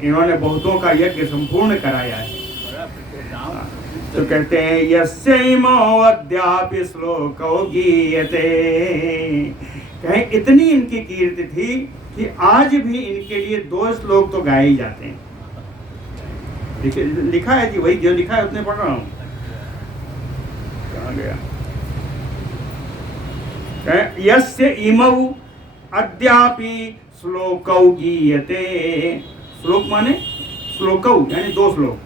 इन्होंने बहुतों का यज्ञ संपूर्ण कराया है। तो कहते हैं यस्यैमो अद्यापि श्लोको गीयते। कहें इतनी इनकी कीर्ति थी कि आज भी इनके लिए 2 श्लोक तो गाए ही जाते हैं। लिखा है जी, वही जो लिखा है उतने पढ़ रहा हूं। कहाँ गया? यस्य इमौ अद्यापि श्लोकौ गीयते। श्लोक माने श्लोकौ यानी 2 श्लोक।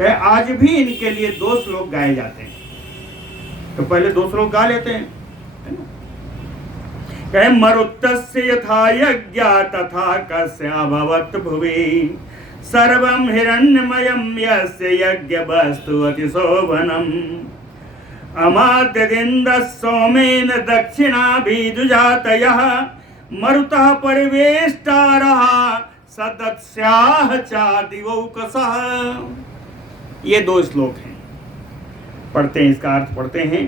आज भी इनके लिए 2 श्लोक गाए जाते हैं। तो पहले 2 श्लोक गा लेते हैं, है ना? मरुत्तस्य यथा यज्ञा तथा कस्य अभवत् भुवि सर्वं हिरण्यमयं यस्य यज्ञवस्तु अतिशोभनम् अमाद्यदिन्द्रः सोमेन दक्षिणाभिजुजातयः मरुतः परिवेष्टारः सदस्याः चादिवौकसः। ये 2 श्लोक हैं, पढ़ते हैं, इसका अर्थ पढ़ते हैं।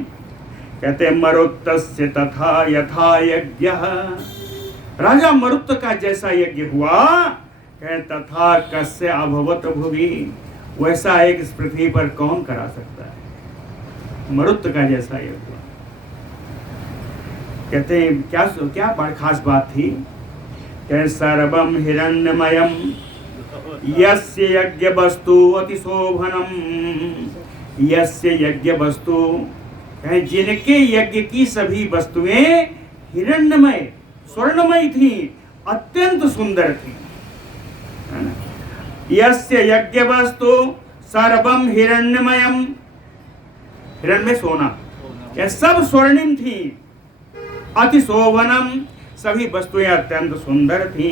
कहते हैं मरुत्तस्य तथा यथा यज्ञ, राजा मरुत्त का जैसा यज्ञ हुआ, कहे तथा कस्य अभवत् भुवि, वैसा एक इस पृथ्वी पर कौन करा सकता है? मरुत्त का जैसा यज्ञ हुआ। कहते हैं क्या बड़ी खास बात थी? कहे सर्वम हिरण्यमयम यस्य यज्ञ वस्तु अतिशोभनम। यस्य यज्ञ वस्तु, जिनके यज्ञ की सभी वस्तुएं हिरण्यमय स्वर्णमय थी, अत्यंत सुंदर थी। यस्य यज्ञ वस्तु सर्वम हिरण्यमयम, हिरण्य सोना, यह सब स्वर्णिम थी। अतिशोभनम, सभी वस्तुएं अत्यंत सुंदर थी।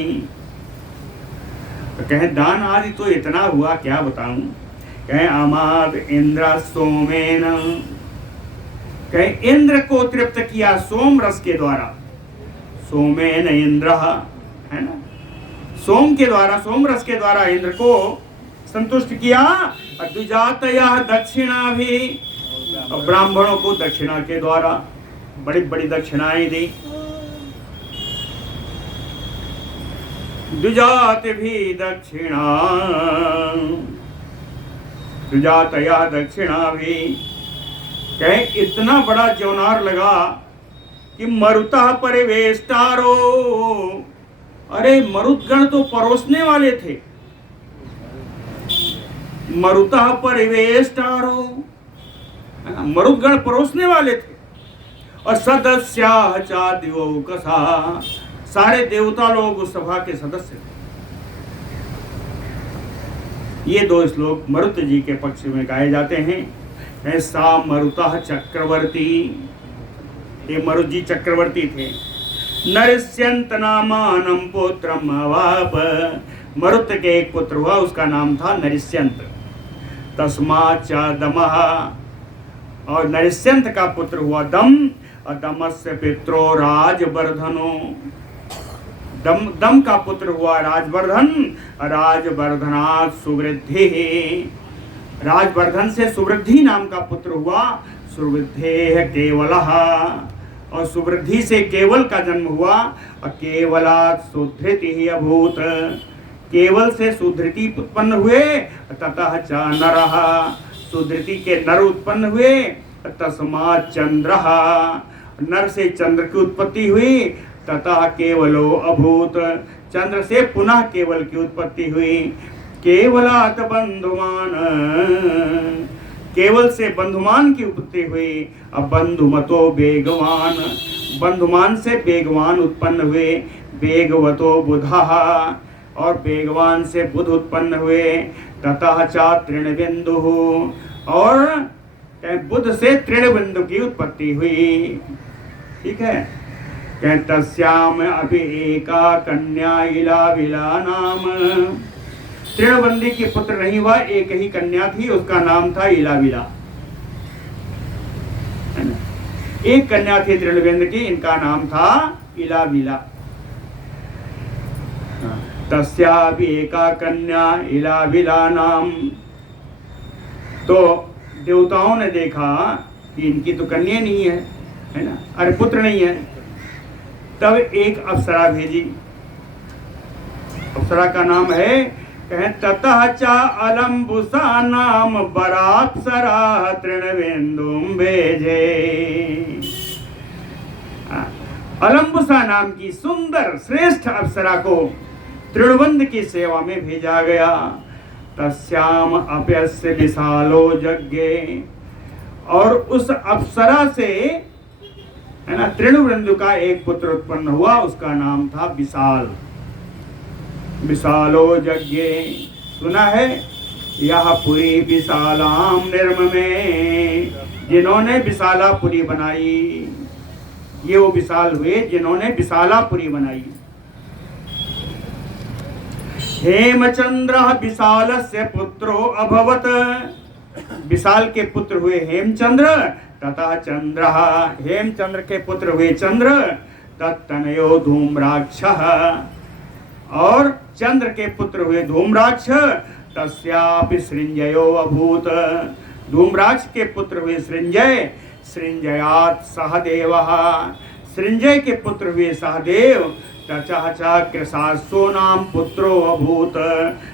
तो कहें दान आदि तो इतना हुआ, क्या बताऊं। कहें अमाद इंद्र सोमेन, कहें इंद्र को तृप्त किया सोम रस के द्वारा। सोमेन इंद्र, है ना, सोम के द्वारा, सोम रस के द्वारा इंद्र को संतुष्ट किया। द्विजातया दक्षिणा भी, ब्राह्मणों को दक्षिणा के द्वारा बड़ी बड़ी दक्षिणाएं दी। द्विजाति भी दक्षिणा, द्विजातया दक्षिणा भी। कहे इतना बड़ा जौनार लगा कि मरुतः परिवेष्टारो, अरे मरुतगण तो परोसने वाले थे। मरुतः परिवेष्टारो, मरुतगण परोसने वाले थे। और सदस्याः चादिवौकसा, सारे देवता लोग उस सभा के सदस्य थे। ये 2 श्लोक मरुत जी के पक्ष में गाए जाते हैं। सा मरुतः चक्रवर्ती, ये मरुत जी चक्रवर्ती थे। नरिष्यंत नामानं पुत्रम अवाप, मरुत के एक पुत्र हुआ, उसका नाम था नरिष्यंत। तस्मात् च दमः, और नरिष्यंत का पुत्र हुआ दम। और दमस्य पित्रो राजवर्धनो, दम का पुत्र हुआ राजवर्धन। राजवर्धनात् सुवृद्धि, राजवर्धन से सुवृद्धि नाम का पुत्र हुआ। सुवृद्धेः केवलः, और सुवृद्धि से केवल का जन्म हुआ। और केवलात् सुधृतिः अभूत, केवल से सुधृति उत्पन्न हुए। ततः च नरः, सुधृति के नर उत्पन्न हुए। तस्मात् चंद्रः, नर से चंद्र की उत्पत्ति हुई। ततः केवलो अभूत, चंद्र से पुनः केवल की उत्पत्ति हुई। केवलात् बंधुमान, केवल से बंधुमान की उत्पत्ति हुई। अब बंधुमतो वेगवान, बंधुमान से वेगवान उत्पन्न हुए। वेगवतो बुधः, और वेगवान से बुध उत्पन्न हुए। ततः च तृणबिंदु, और बुध से तृणबिंदु की उत्पत्ति हुई। ठीक है। तस्याम अभी एका कन्या इलाविला नाम, तृणबंदी की पुत्र नहीं हुआ, एक ही कन्या थी, उसका नाम था इलाविला। एक कन्या थी तृणबिंद की, इनका नाम था इलाविला। तस्यापि एका कन्या इलाविला नाम। तो देवताओं ने देखा कि इनकी तो कन्या नहीं है ना, अरे पुत्र नहीं है। तब एक अप्सरा भेजी, अप्सरा का नाम है, कहें ततः च अलम्बुसा नाम बराप्सरा तृणबिंदुम भेजे। अलम्बुसा नाम की सुंदर श्रेष्ठ अप्सरा को तृणबंध की सेवा में भेजा गया। तस्याम अप्यस्य विशालो यज्ञे, और उस अप्सरा से, है ना, तृणबंधु का एक पुत्र उत्पन्न हुआ, उसका नाम था विशाल। विशालो यज्ञे, सुना है, यह पुरी विशालाम निर्ममे, जिन्होंने विशालापुरी बनाई, ये वो विशाल हुए जिन्होंने विशालापुरी बनाई। हेमचंद्र विशालस्य पुत्रो अभवत, विशाल के पुत्र हुए हेमचंद्र, तथा चंद्र, हेमचंद्र के पुत्र हुए चंद्र, तत्तनयो धूम्राक्षः, और चंद्र के पुत्र हुए धूम्राक्ष, तस्यापि सृंजयो अभूत, धूम्राक्ष के पुत्र हुए सृंजय, सृंजयात् सहदेवः, सृंजय के पुत्र हुए सहदेव, तचा कृशास्वो नाम पुत्रो अभूत,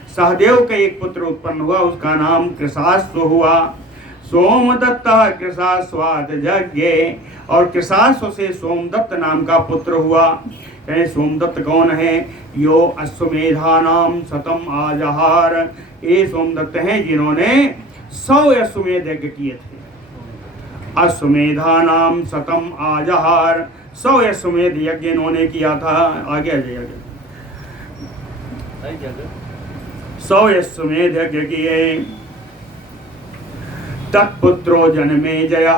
सहदेव का एक पुत्र उत्पन्न हुआ, उसका नाम कृशास्व हुआ। सोमदत्त कृशास्वाद यज्ञे, और कृशास्व से सोमदत्त नाम का पुत्र हुआ। सोमदत्त कौन है? यो अश्वमेधा नाम शतम आजहार, ये सोमदत्त हैं जिन्होंने 100 अश्वमेध यज्ञ किए थे। अश्वमेधा नाम शतम आजहार, 100 अश्वमेध यज्ञ इन्होंने किया था। आगे आ जाइए, 100 अश्वमेध यज्ञ किए। तत्पुत्रो जन्मेजय, है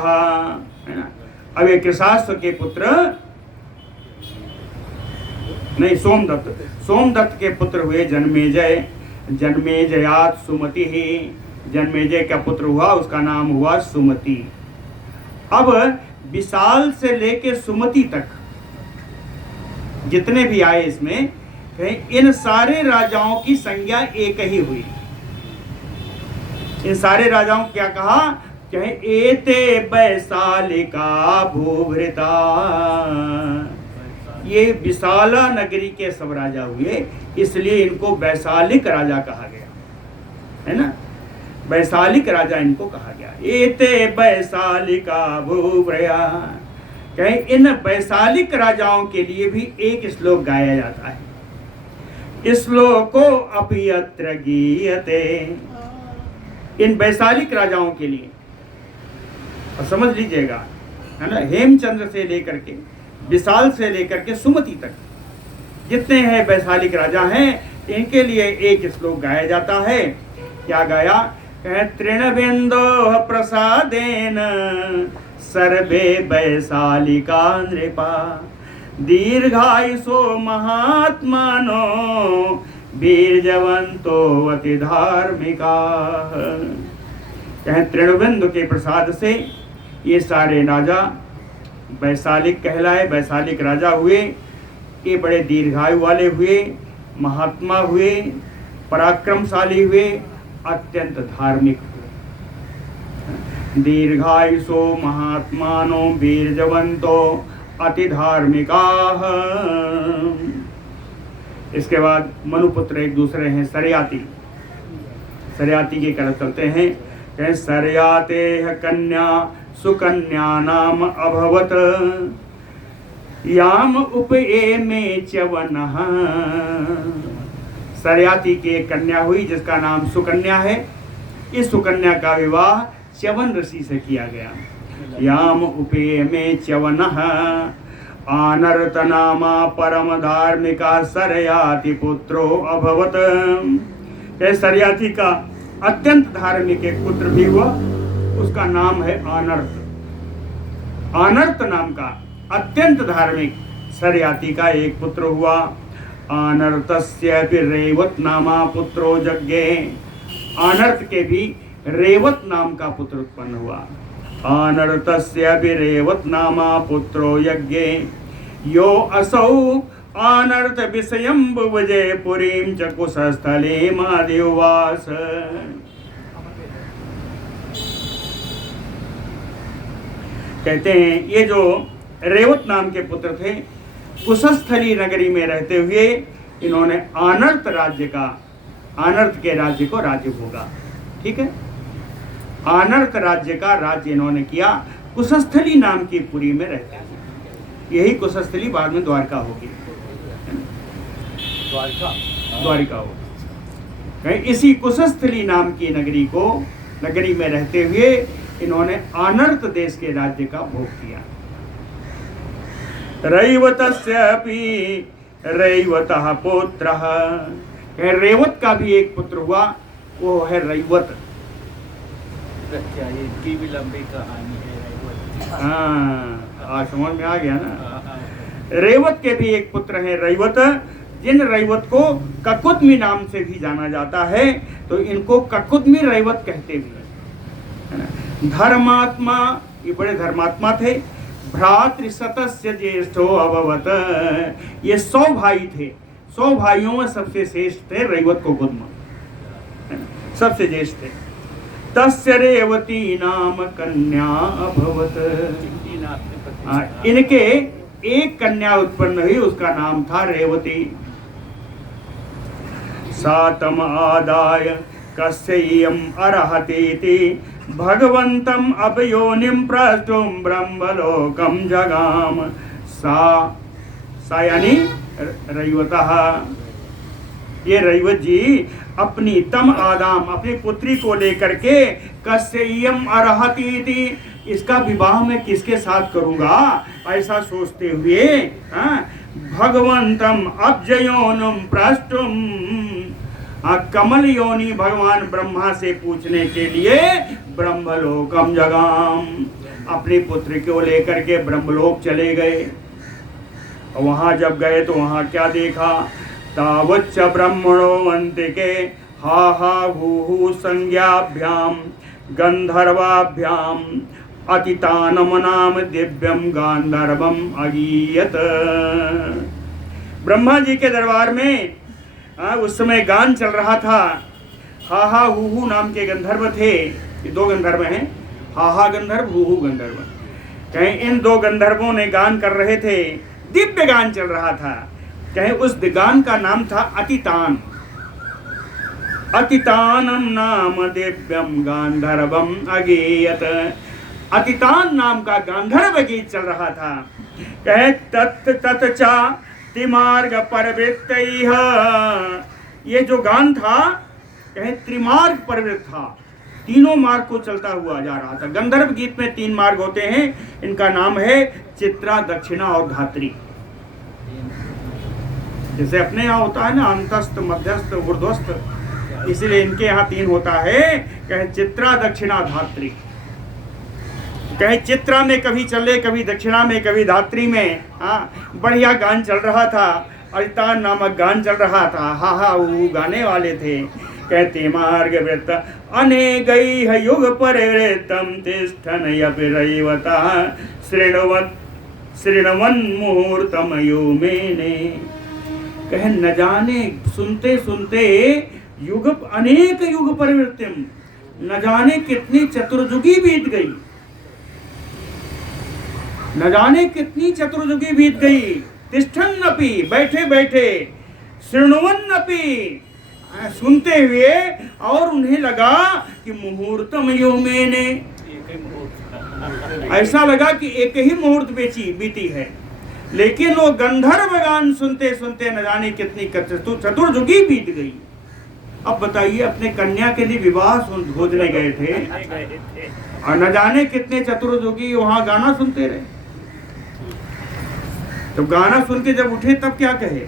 ना। अब एक कृशास्व के पुत्र नहीं, सोमदत्त के पुत्र हुए जन्मेजय, जन्मेजयात् सुमति ही, जन्मेजय का पुत्र हुआ, उसका नाम हुआ सुमति। अब विशाल से लेके सुमति तक जितने भी आए इसमें, इन सारे राजाओं की संज्ञा एक ही हुई। इन सारे राजाओं को क्या कहा? एते वैशालिका भूभृता, ये विशाला नगरी के सब राजा हुए, इसलिए इनको वैशालिक राजा कहा गया, है ना। वैशालिक राजा इनको कहा गया। एते वैशालिका भूभृया, कहीं इन वैशालिक राजाओं के लिए भी एक श्लोक गाया जाता है। श्लोको अपि अत्र गीयते, इन वैशालिक राजाओं के लिए, और समझ लीजिएगा, है ना, हेमचंद्र से लेकर के विशाल से लेकर के सुमति तक जितने हैं वैशालिक राजा हैं, इनके लिए एक श्लोक गाया जाता है। क्या गाया? तृणबिंदो प्रसादेन सर्वे वैशालिका नृपा, दीर्घायुषो महात्मानो वीरजवंतो अति धार्मिका। तृणबिंदु के प्रसाद से ये सारे राजा वैशालिक कहलाए, वैशालिक राजा हुए। ये बड़े दीर्घायु वाले हुए, महात्मा हुए, पराक्रमशाली हुए, अत्यंत धार्मिक हुए। दीर्घायुषो महात्मानो वीरजवंतो अति धार्मिका। इसके बाद मनुपुत्र एक दूसरे हैं सरयाती, सरयाती के कर चलते हैं। सरयाते कन्या सुकन्या नाम अभवत, याम उपए में च्यवनः, सरयाती की एक कन्या हुई जिसका नाम सुकन्या है। इस सुकन्या का विवाह च्यवन ऋषि से किया गया। याम उपे में च्यवनः आनर्त नामा परम धार्मिका सरयाति पुत्रो अभवत। सरयाति का अत्यंत धार्मिक एक पुत्र भी हुआ, उसका नाम है आनर्त। आनर्त नाम का अत्यंत धार्मिक सरयाति का एक पुत्र हुआ। आनर्तस्य भी रेवत नामा पुत्रो यज्ञे, आनर्त के भी रेवत नाम का पुत्र उत्पन्न हुआ। आनर्तस्य भी रेवत नामा पुत्रो यज्ञे, यो असौ आनर्त विषयम्बुवजे पुरीं च कुशस्थले मादिवास। कहते हैं ये जो रेवत नाम के पुत्र थे, कुशस्थली नगरी में रहते हुए इन्होंने आनर्त राज्य का, आनर्त के राज्य को राज्य भोगा। ठीक है, आनर्त राज्य का राज्य इन्होंने किया, कुशस्थली नाम की पुरी में रहते हुए। यही कुशस्थली बाद में द्वारका होगी, द्वारिका हो। इसी कुशस्थली नाम की नगरी में रहते हुए इन्होंने आनर्त देश के राज्य का भोग किया। रैवतस्यापि रैवतः पुत्रः, रेवत का भी एक पुत्र हुआ, वो है रैवत। इनकी भी लंबी कहानी है रैवत। हाँ, आज समझ में आ गया ना। रेवत के भी एक पुत्र है रैवत, जिन रैवत को ककुदमी नाम से भी जाना जाता है, तो इनको ककुदमी रैवत कहते भी। धर्मात्मा, ये बड़े धर्मात्मा थे। भ्रातृशतस्य ज्येष्ठो अभवत, ये 100 भाई थे। 100 भाइयों में सबसे श्रेष्ठ थे रैवत को कुदमा, सबसे ज्येष्ठ थे। तस्य रेवती नाम कन्या अभवत, इनके एक कन्या उत्पन्न हुई, उसका नाम था रेवती। सातम आदाय कस्ययम् अर्हतीति भगवन्तं अपयोनिं प्रष्टुं ब्रह्मलोकं जगाम। सा यानी रैवतः, ये रैवत जी अपनी तम आदाम, अपनी पुत्री को लेकर के कस्ययम् अर्हतीति, इसका विवाह मैं किसके साथ करूंगा ऐसा सोचते हुए भगवंतम अब्जयोनुम प्रष्टुम, कमल योनि भगवान ब्रह्मा से पूछने के लिए ब्रह्मलोकम जगाम, अपनी पुत्री को लेकर के ब्रह्मलोक चले गए। वहां जब गए तो वहां क्या देखा, तावच्च ब्रह्मणो अंतिके हा हा हु संज्ञाभ्याम गंधर्वाभ्याम अतितानम नाम दिव्यम गांधर्वम अगीयत। ब्रह्मा जी के दरबार में उस समय गान चल रहा था। हा हा हु नाम के गंधर्व थे, ये 2 गंधर्व हैं, हा हा गंधर्व हु गंधर्व। कहीं इन 2 गंधर्वों ने गान कर रहे थे, दिव्य गान चल रहा था। कहीं उस गान का नाम था अतितान, अतितानम नाम दिव्यम गांधर्वम अगेयत। अतितान नाम का गांधर्व गीत चल रहा था। कहे तत् तत् चा त्रिमार्ग परवृत्तैः, ये जो गान था कहे त्रिमार्ग परवृत्त था, तीनों मार्ग को चलता हुआ जा रहा था। गंधर्व गीत में 3 मार्ग होते हैं, इनका नाम है चित्रा, दक्षिणा और धात्री। जैसे अपने यहाँ होता है ना अंतस्थ, मध्यस्थ, ऊर्ध्वस्थ, इसलिए इनके यहाँ 3 होता है। कहे चित्रा, दक्षिणा, धात्री। कहे चित्रा में कभी चले, कभी दक्षिणा में, कभी धात्री में। बढ़िया गान चल रहा था, अल्तान नामक गान चल रहा था। हा हा वो गाने वाले थे। कहते मार्ग वृत्त अनेगैः युग परिवृत्तम तिष्ठन् यपि रैवतः शृण्वन् मुहूर्तमयो मेने। कहे न जाने सुनते सुनते युग, अनेक युग परिवृत्तम, न जाने कितनी चतुर्युगी बीत गई, न जाने कितनी चतुर्युगी बीत गई। तिष्ठन्नपि, बैठे बैठे, शृण्वन्नपि, सुनते हुए, और उन्हें लगा कि मुहूर्तम यो मैंने, ऐसा लगा कि एक ही मुहूर्त बीती है। लेकिन वो गंधर्व गान सुनते सुनते न जाने कितनी चतुर्युगी बीत गई। अब बताइए, अपने कन्या के लिए विवाह खोजने गए थे और न जाने कितने चतुर्युगी वहां गाना सुनते रहे। तो गाना सुन के जब उठे तब क्या कहे,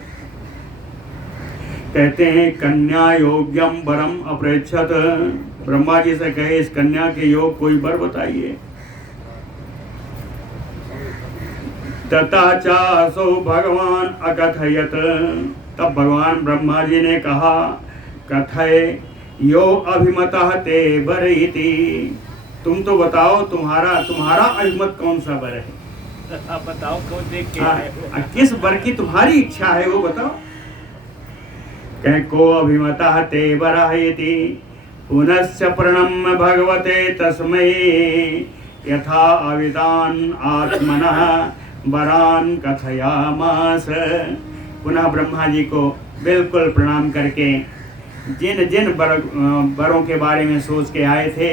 कहते हैं कन्या योग्यम वरम अप्रेक्षत। ब्रह्मा जी से कहे इस कन्या के योग कोई वर बताइए। तथा चासो भगवान अकथयत, तब भगवान ब्रह्मा जी ने कहा कथय यो अभिमतः ते वर इति, तुम तो बताओ तुम्हारा अभिमत कौन सा वर है, आप बताओ कौन देख के किस वर की तुम्हारी इच्छा है वो बताओ। कह को अभिमतः ते वरः इति पुनश्च प्रणम्य भगवते तस्मै यथा अविदान आत्मनः वरान कथयामास। पुनः ब्रह्मा जी को बिल्कुल प्रणाम करके जिन जिन वरों के बारे में सोच के आए थे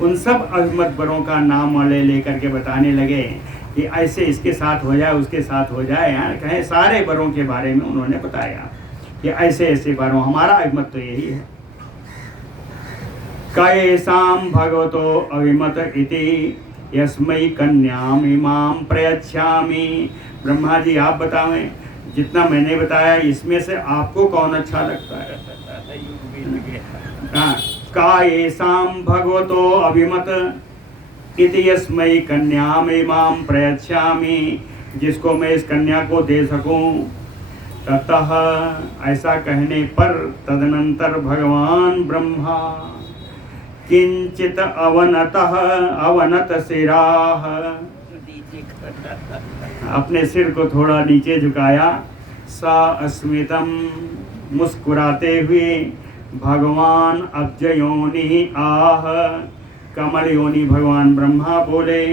उन सब अभिमत वरों का नाम ले लेकर के बताने लगे। कि ऐसे इसके साथ हो जाए, उसके साथ हो जाए। यहाँ कहें सारे वरों के बारे में उन्होंने बताया कि ऐसे ऐसे वरों, हमारा अभिमत तो यही है। कयेषां भगवतो अभिमत इति यस्मै कन्याम इमाम प्रयच्छामि। ब्रह्मा जी आप बतावें, जितना मैंने बताया इसमें से आपको कौन अच्छा लगता है? हाँ, कयेषां भगवतो अभिमत इति यस्मै कन्याम इमाम प्रयच्छामि, जिसको मैं इस कन्या को दे सकूं। ततः ऐसा कहने पर तदनंतर भगवान ब्रह्मा किंचित अवनत सिराह, अपने सिर को थोड़ा नीचे झुकाया। सा अस्मितम, मुस्कुराते हुए भगवान अब्ज योनि आह, कमल योनि भगवान ब्रह्मा बोले,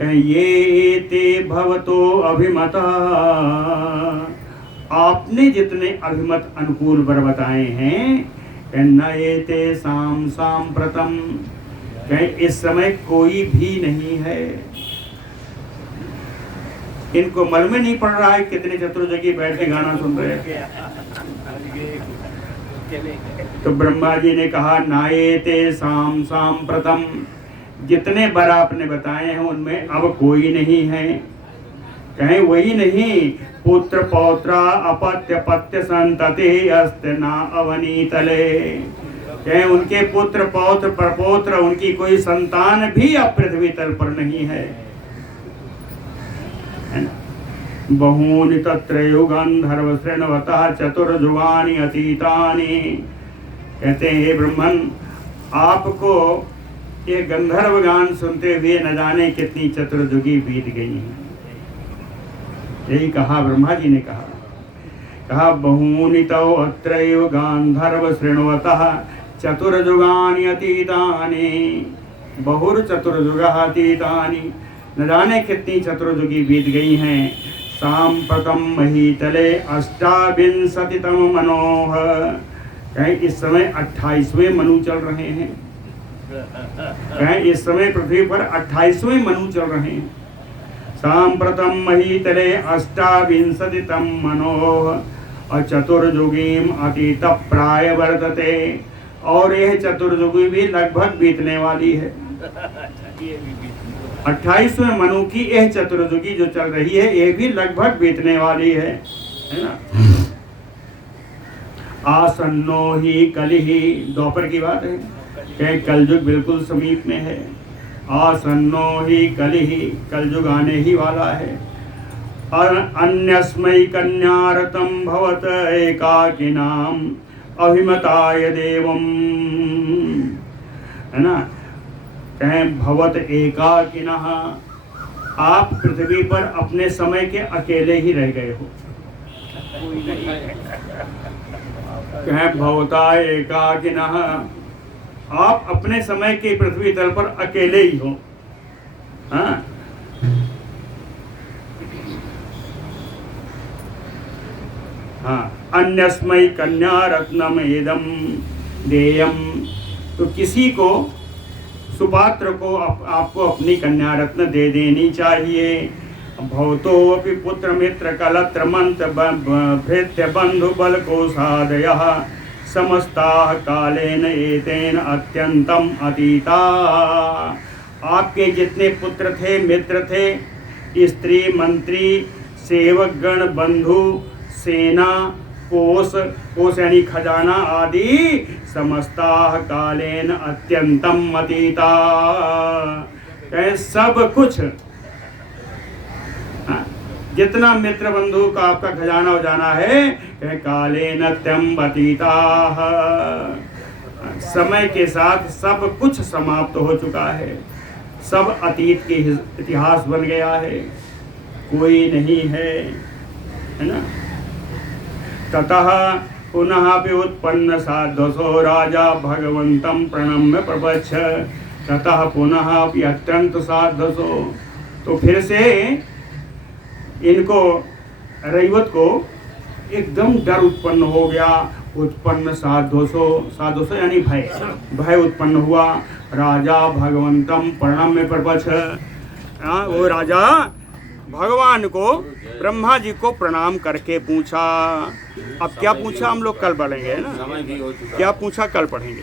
ये ते भवतो अभिमत, आपने जितने अभिमत अनुकूल वर बताए हैं, नयेते साम सांप्रतम, कहीं इस समय कोई भी नहीं है। इनको मन में नहीं पड़ रहा है कितने चतुर्जगी बैठे गाना सुन रहे हैं। तो ब्रह्मा जी ने कहा नायेते साम सांप्रतम, जितने वर आपने बताए हैं उनमें अब कोई नहीं है। कहीं वही नहीं, पुत्र पौत्रा अपत्य पत्य संतति अस्ति न अवनीतले, कहीं उनके पुत्र पौत्र प्रपौत्र, उनकी कोई संतान भी अब पृथ्वी तल पर नहीं है। बहूनि तत्र युगान्धर्व शृण्वतः चतुर्युगानि अतीतानि, कहते हैं हे ब्रह्मन, आपको ये गंधर्व गान सुनते हुए न जाने कितनी चतुर्युगी बीत गई हैं। यही कहा ब्रह्मा जी ने कहा बहूनि तौ अत्रैव गांधर्व शृण्वतः चतुर्युगानि अतीतानि, बहुर्चतुर्युगः अतीतानि, न जाने कितनी चतुर्युगी बीत गई हैं। सांप्रतम महीतले अष्टाविंशतितम मनोह, कहीं इस समय 28वें मनु चल रहे हैं। कहीं इस समय पृथ्वी पर 28वें मनु चल रहे हैं। सांप्रतम महीतले अष्टाविंशतितम मनोह और चतुर्युगीम अतीत प्राय वर्तते, और यह चतुर्युगी भी लगभग बीतने वाली है। 28वें मनु की यह चतुर्युगी जो चल रही है ये भी लगभग बीतने वाली है ना। आसन्नो ही कलिहि, दोपहर की बात है, कहीं कलयुग बिल्कुल समीप में है। आसन्नो ही कलिहि, कलयुग आने ही वाला है। और अन्यस्मै कन्यारतं भवत एकाकिनाम अभिमताय देवम, है ना। कहें भवत एकाकिनः, आप पृथ्वी पर अपने समय के अकेले ही रह गए हो। कहें भवता एकाकिनः, आप अपने समय के पृथ्वी तल पर अकेले ही हो। हाँ, हाँ, अन्यस्मै कन्या रत्नम इदम देयम, तो किसी को सुपात्र को आपको अपनी कन्या रत्न दे देनी चाहिए। भवतो अपि पुत्र मित्र कलत्र मंत्र भृत्य बंधु बल को साधयः समस्ता कालेन एतेन अत्यंतम अतीता, आपके जितने पुत्र थे, मित्र थे, स्त्री मंत्री सेवक गण बंधु सेना कोष यानी खजाना आदि समस्ता कालेन अत्यंतम अतीता, कहे सब कुछ, जितना मित्र बंधु का आपका खजाना हो जाना है, कहे कालेन अत्यम अतीता, समय के साथ सब कुछ समाप्त हो चुका है, सब अतीत के इतिहास बन गया है, कोई नहीं है ना। ततः पुनः व्युत्पन्न साध्वसो राजा भगवंतं प्रणम्य प्रपच्छ, ततः पुनः अत्यंत साध्वसो, तो फिर से इनको रैवत को एकदम डर उत्पन्न हो गया। उत्पन्न साध्वसो, साध्वसो यानी भय, भय उत्पन्न हुआ। राजा भगवंतं प्रणम्य प्रपच्छ, हाँ, वो राजा भगवान को ब्रह्मा जी को प्रणाम करके पूछा। अब क्या पूछा हम लोग कल पढ़ेंगे, है ना? क्या पूछा कल पढ़ेंगे।